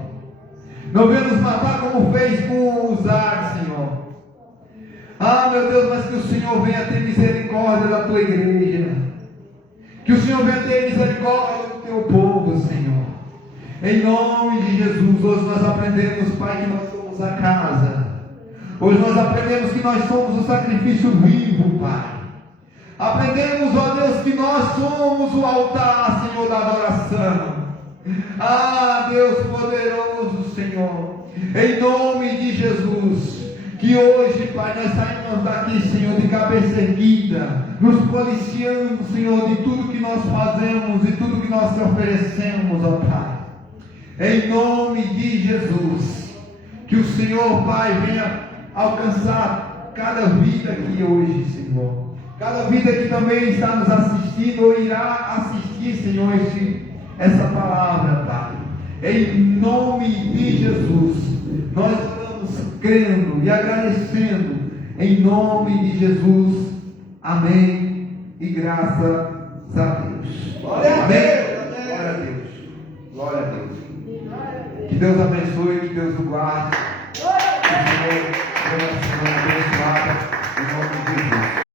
Não venha nos matar como fez com Uzar, Senhor. Ah, meu Deus, mas que o Senhor venha ter misericórdia da Tua igreja. Que o Senhor venha ter misericórdia do Teu povo, Senhor. Em nome de Jesus, hoje nós aprendemos, Pai, que nós somos a casa. Hoje nós aprendemos que nós somos o sacrifício vivo, Pai. Aprendemos, ó Deus, que nós somos o altar, Senhor, da adoração. Ah, Deus poderoso, Senhor, em nome de Jesus, Que hoje, Pai, nós saímos daqui, Senhor, de cabeça erguida, nos policiando, Senhor, de tudo que nós fazemos e tudo que nós te oferecemos, ó Pai. Em nome de Jesus, que o Senhor, Pai, venha alcançar cada vida aqui hoje, Senhor. Cada vida que também está nos assistindo ou irá assistir, Senhor, essa palavra, Pai. Em nome de Jesus, nós estamos crendo e agradecendo, em nome de Jesus. Amém. E graças a Deus. Glória a Amém. Deus. Glória a Deus. Glória a Deus. Que Deus abençoe, que Deus o guarde.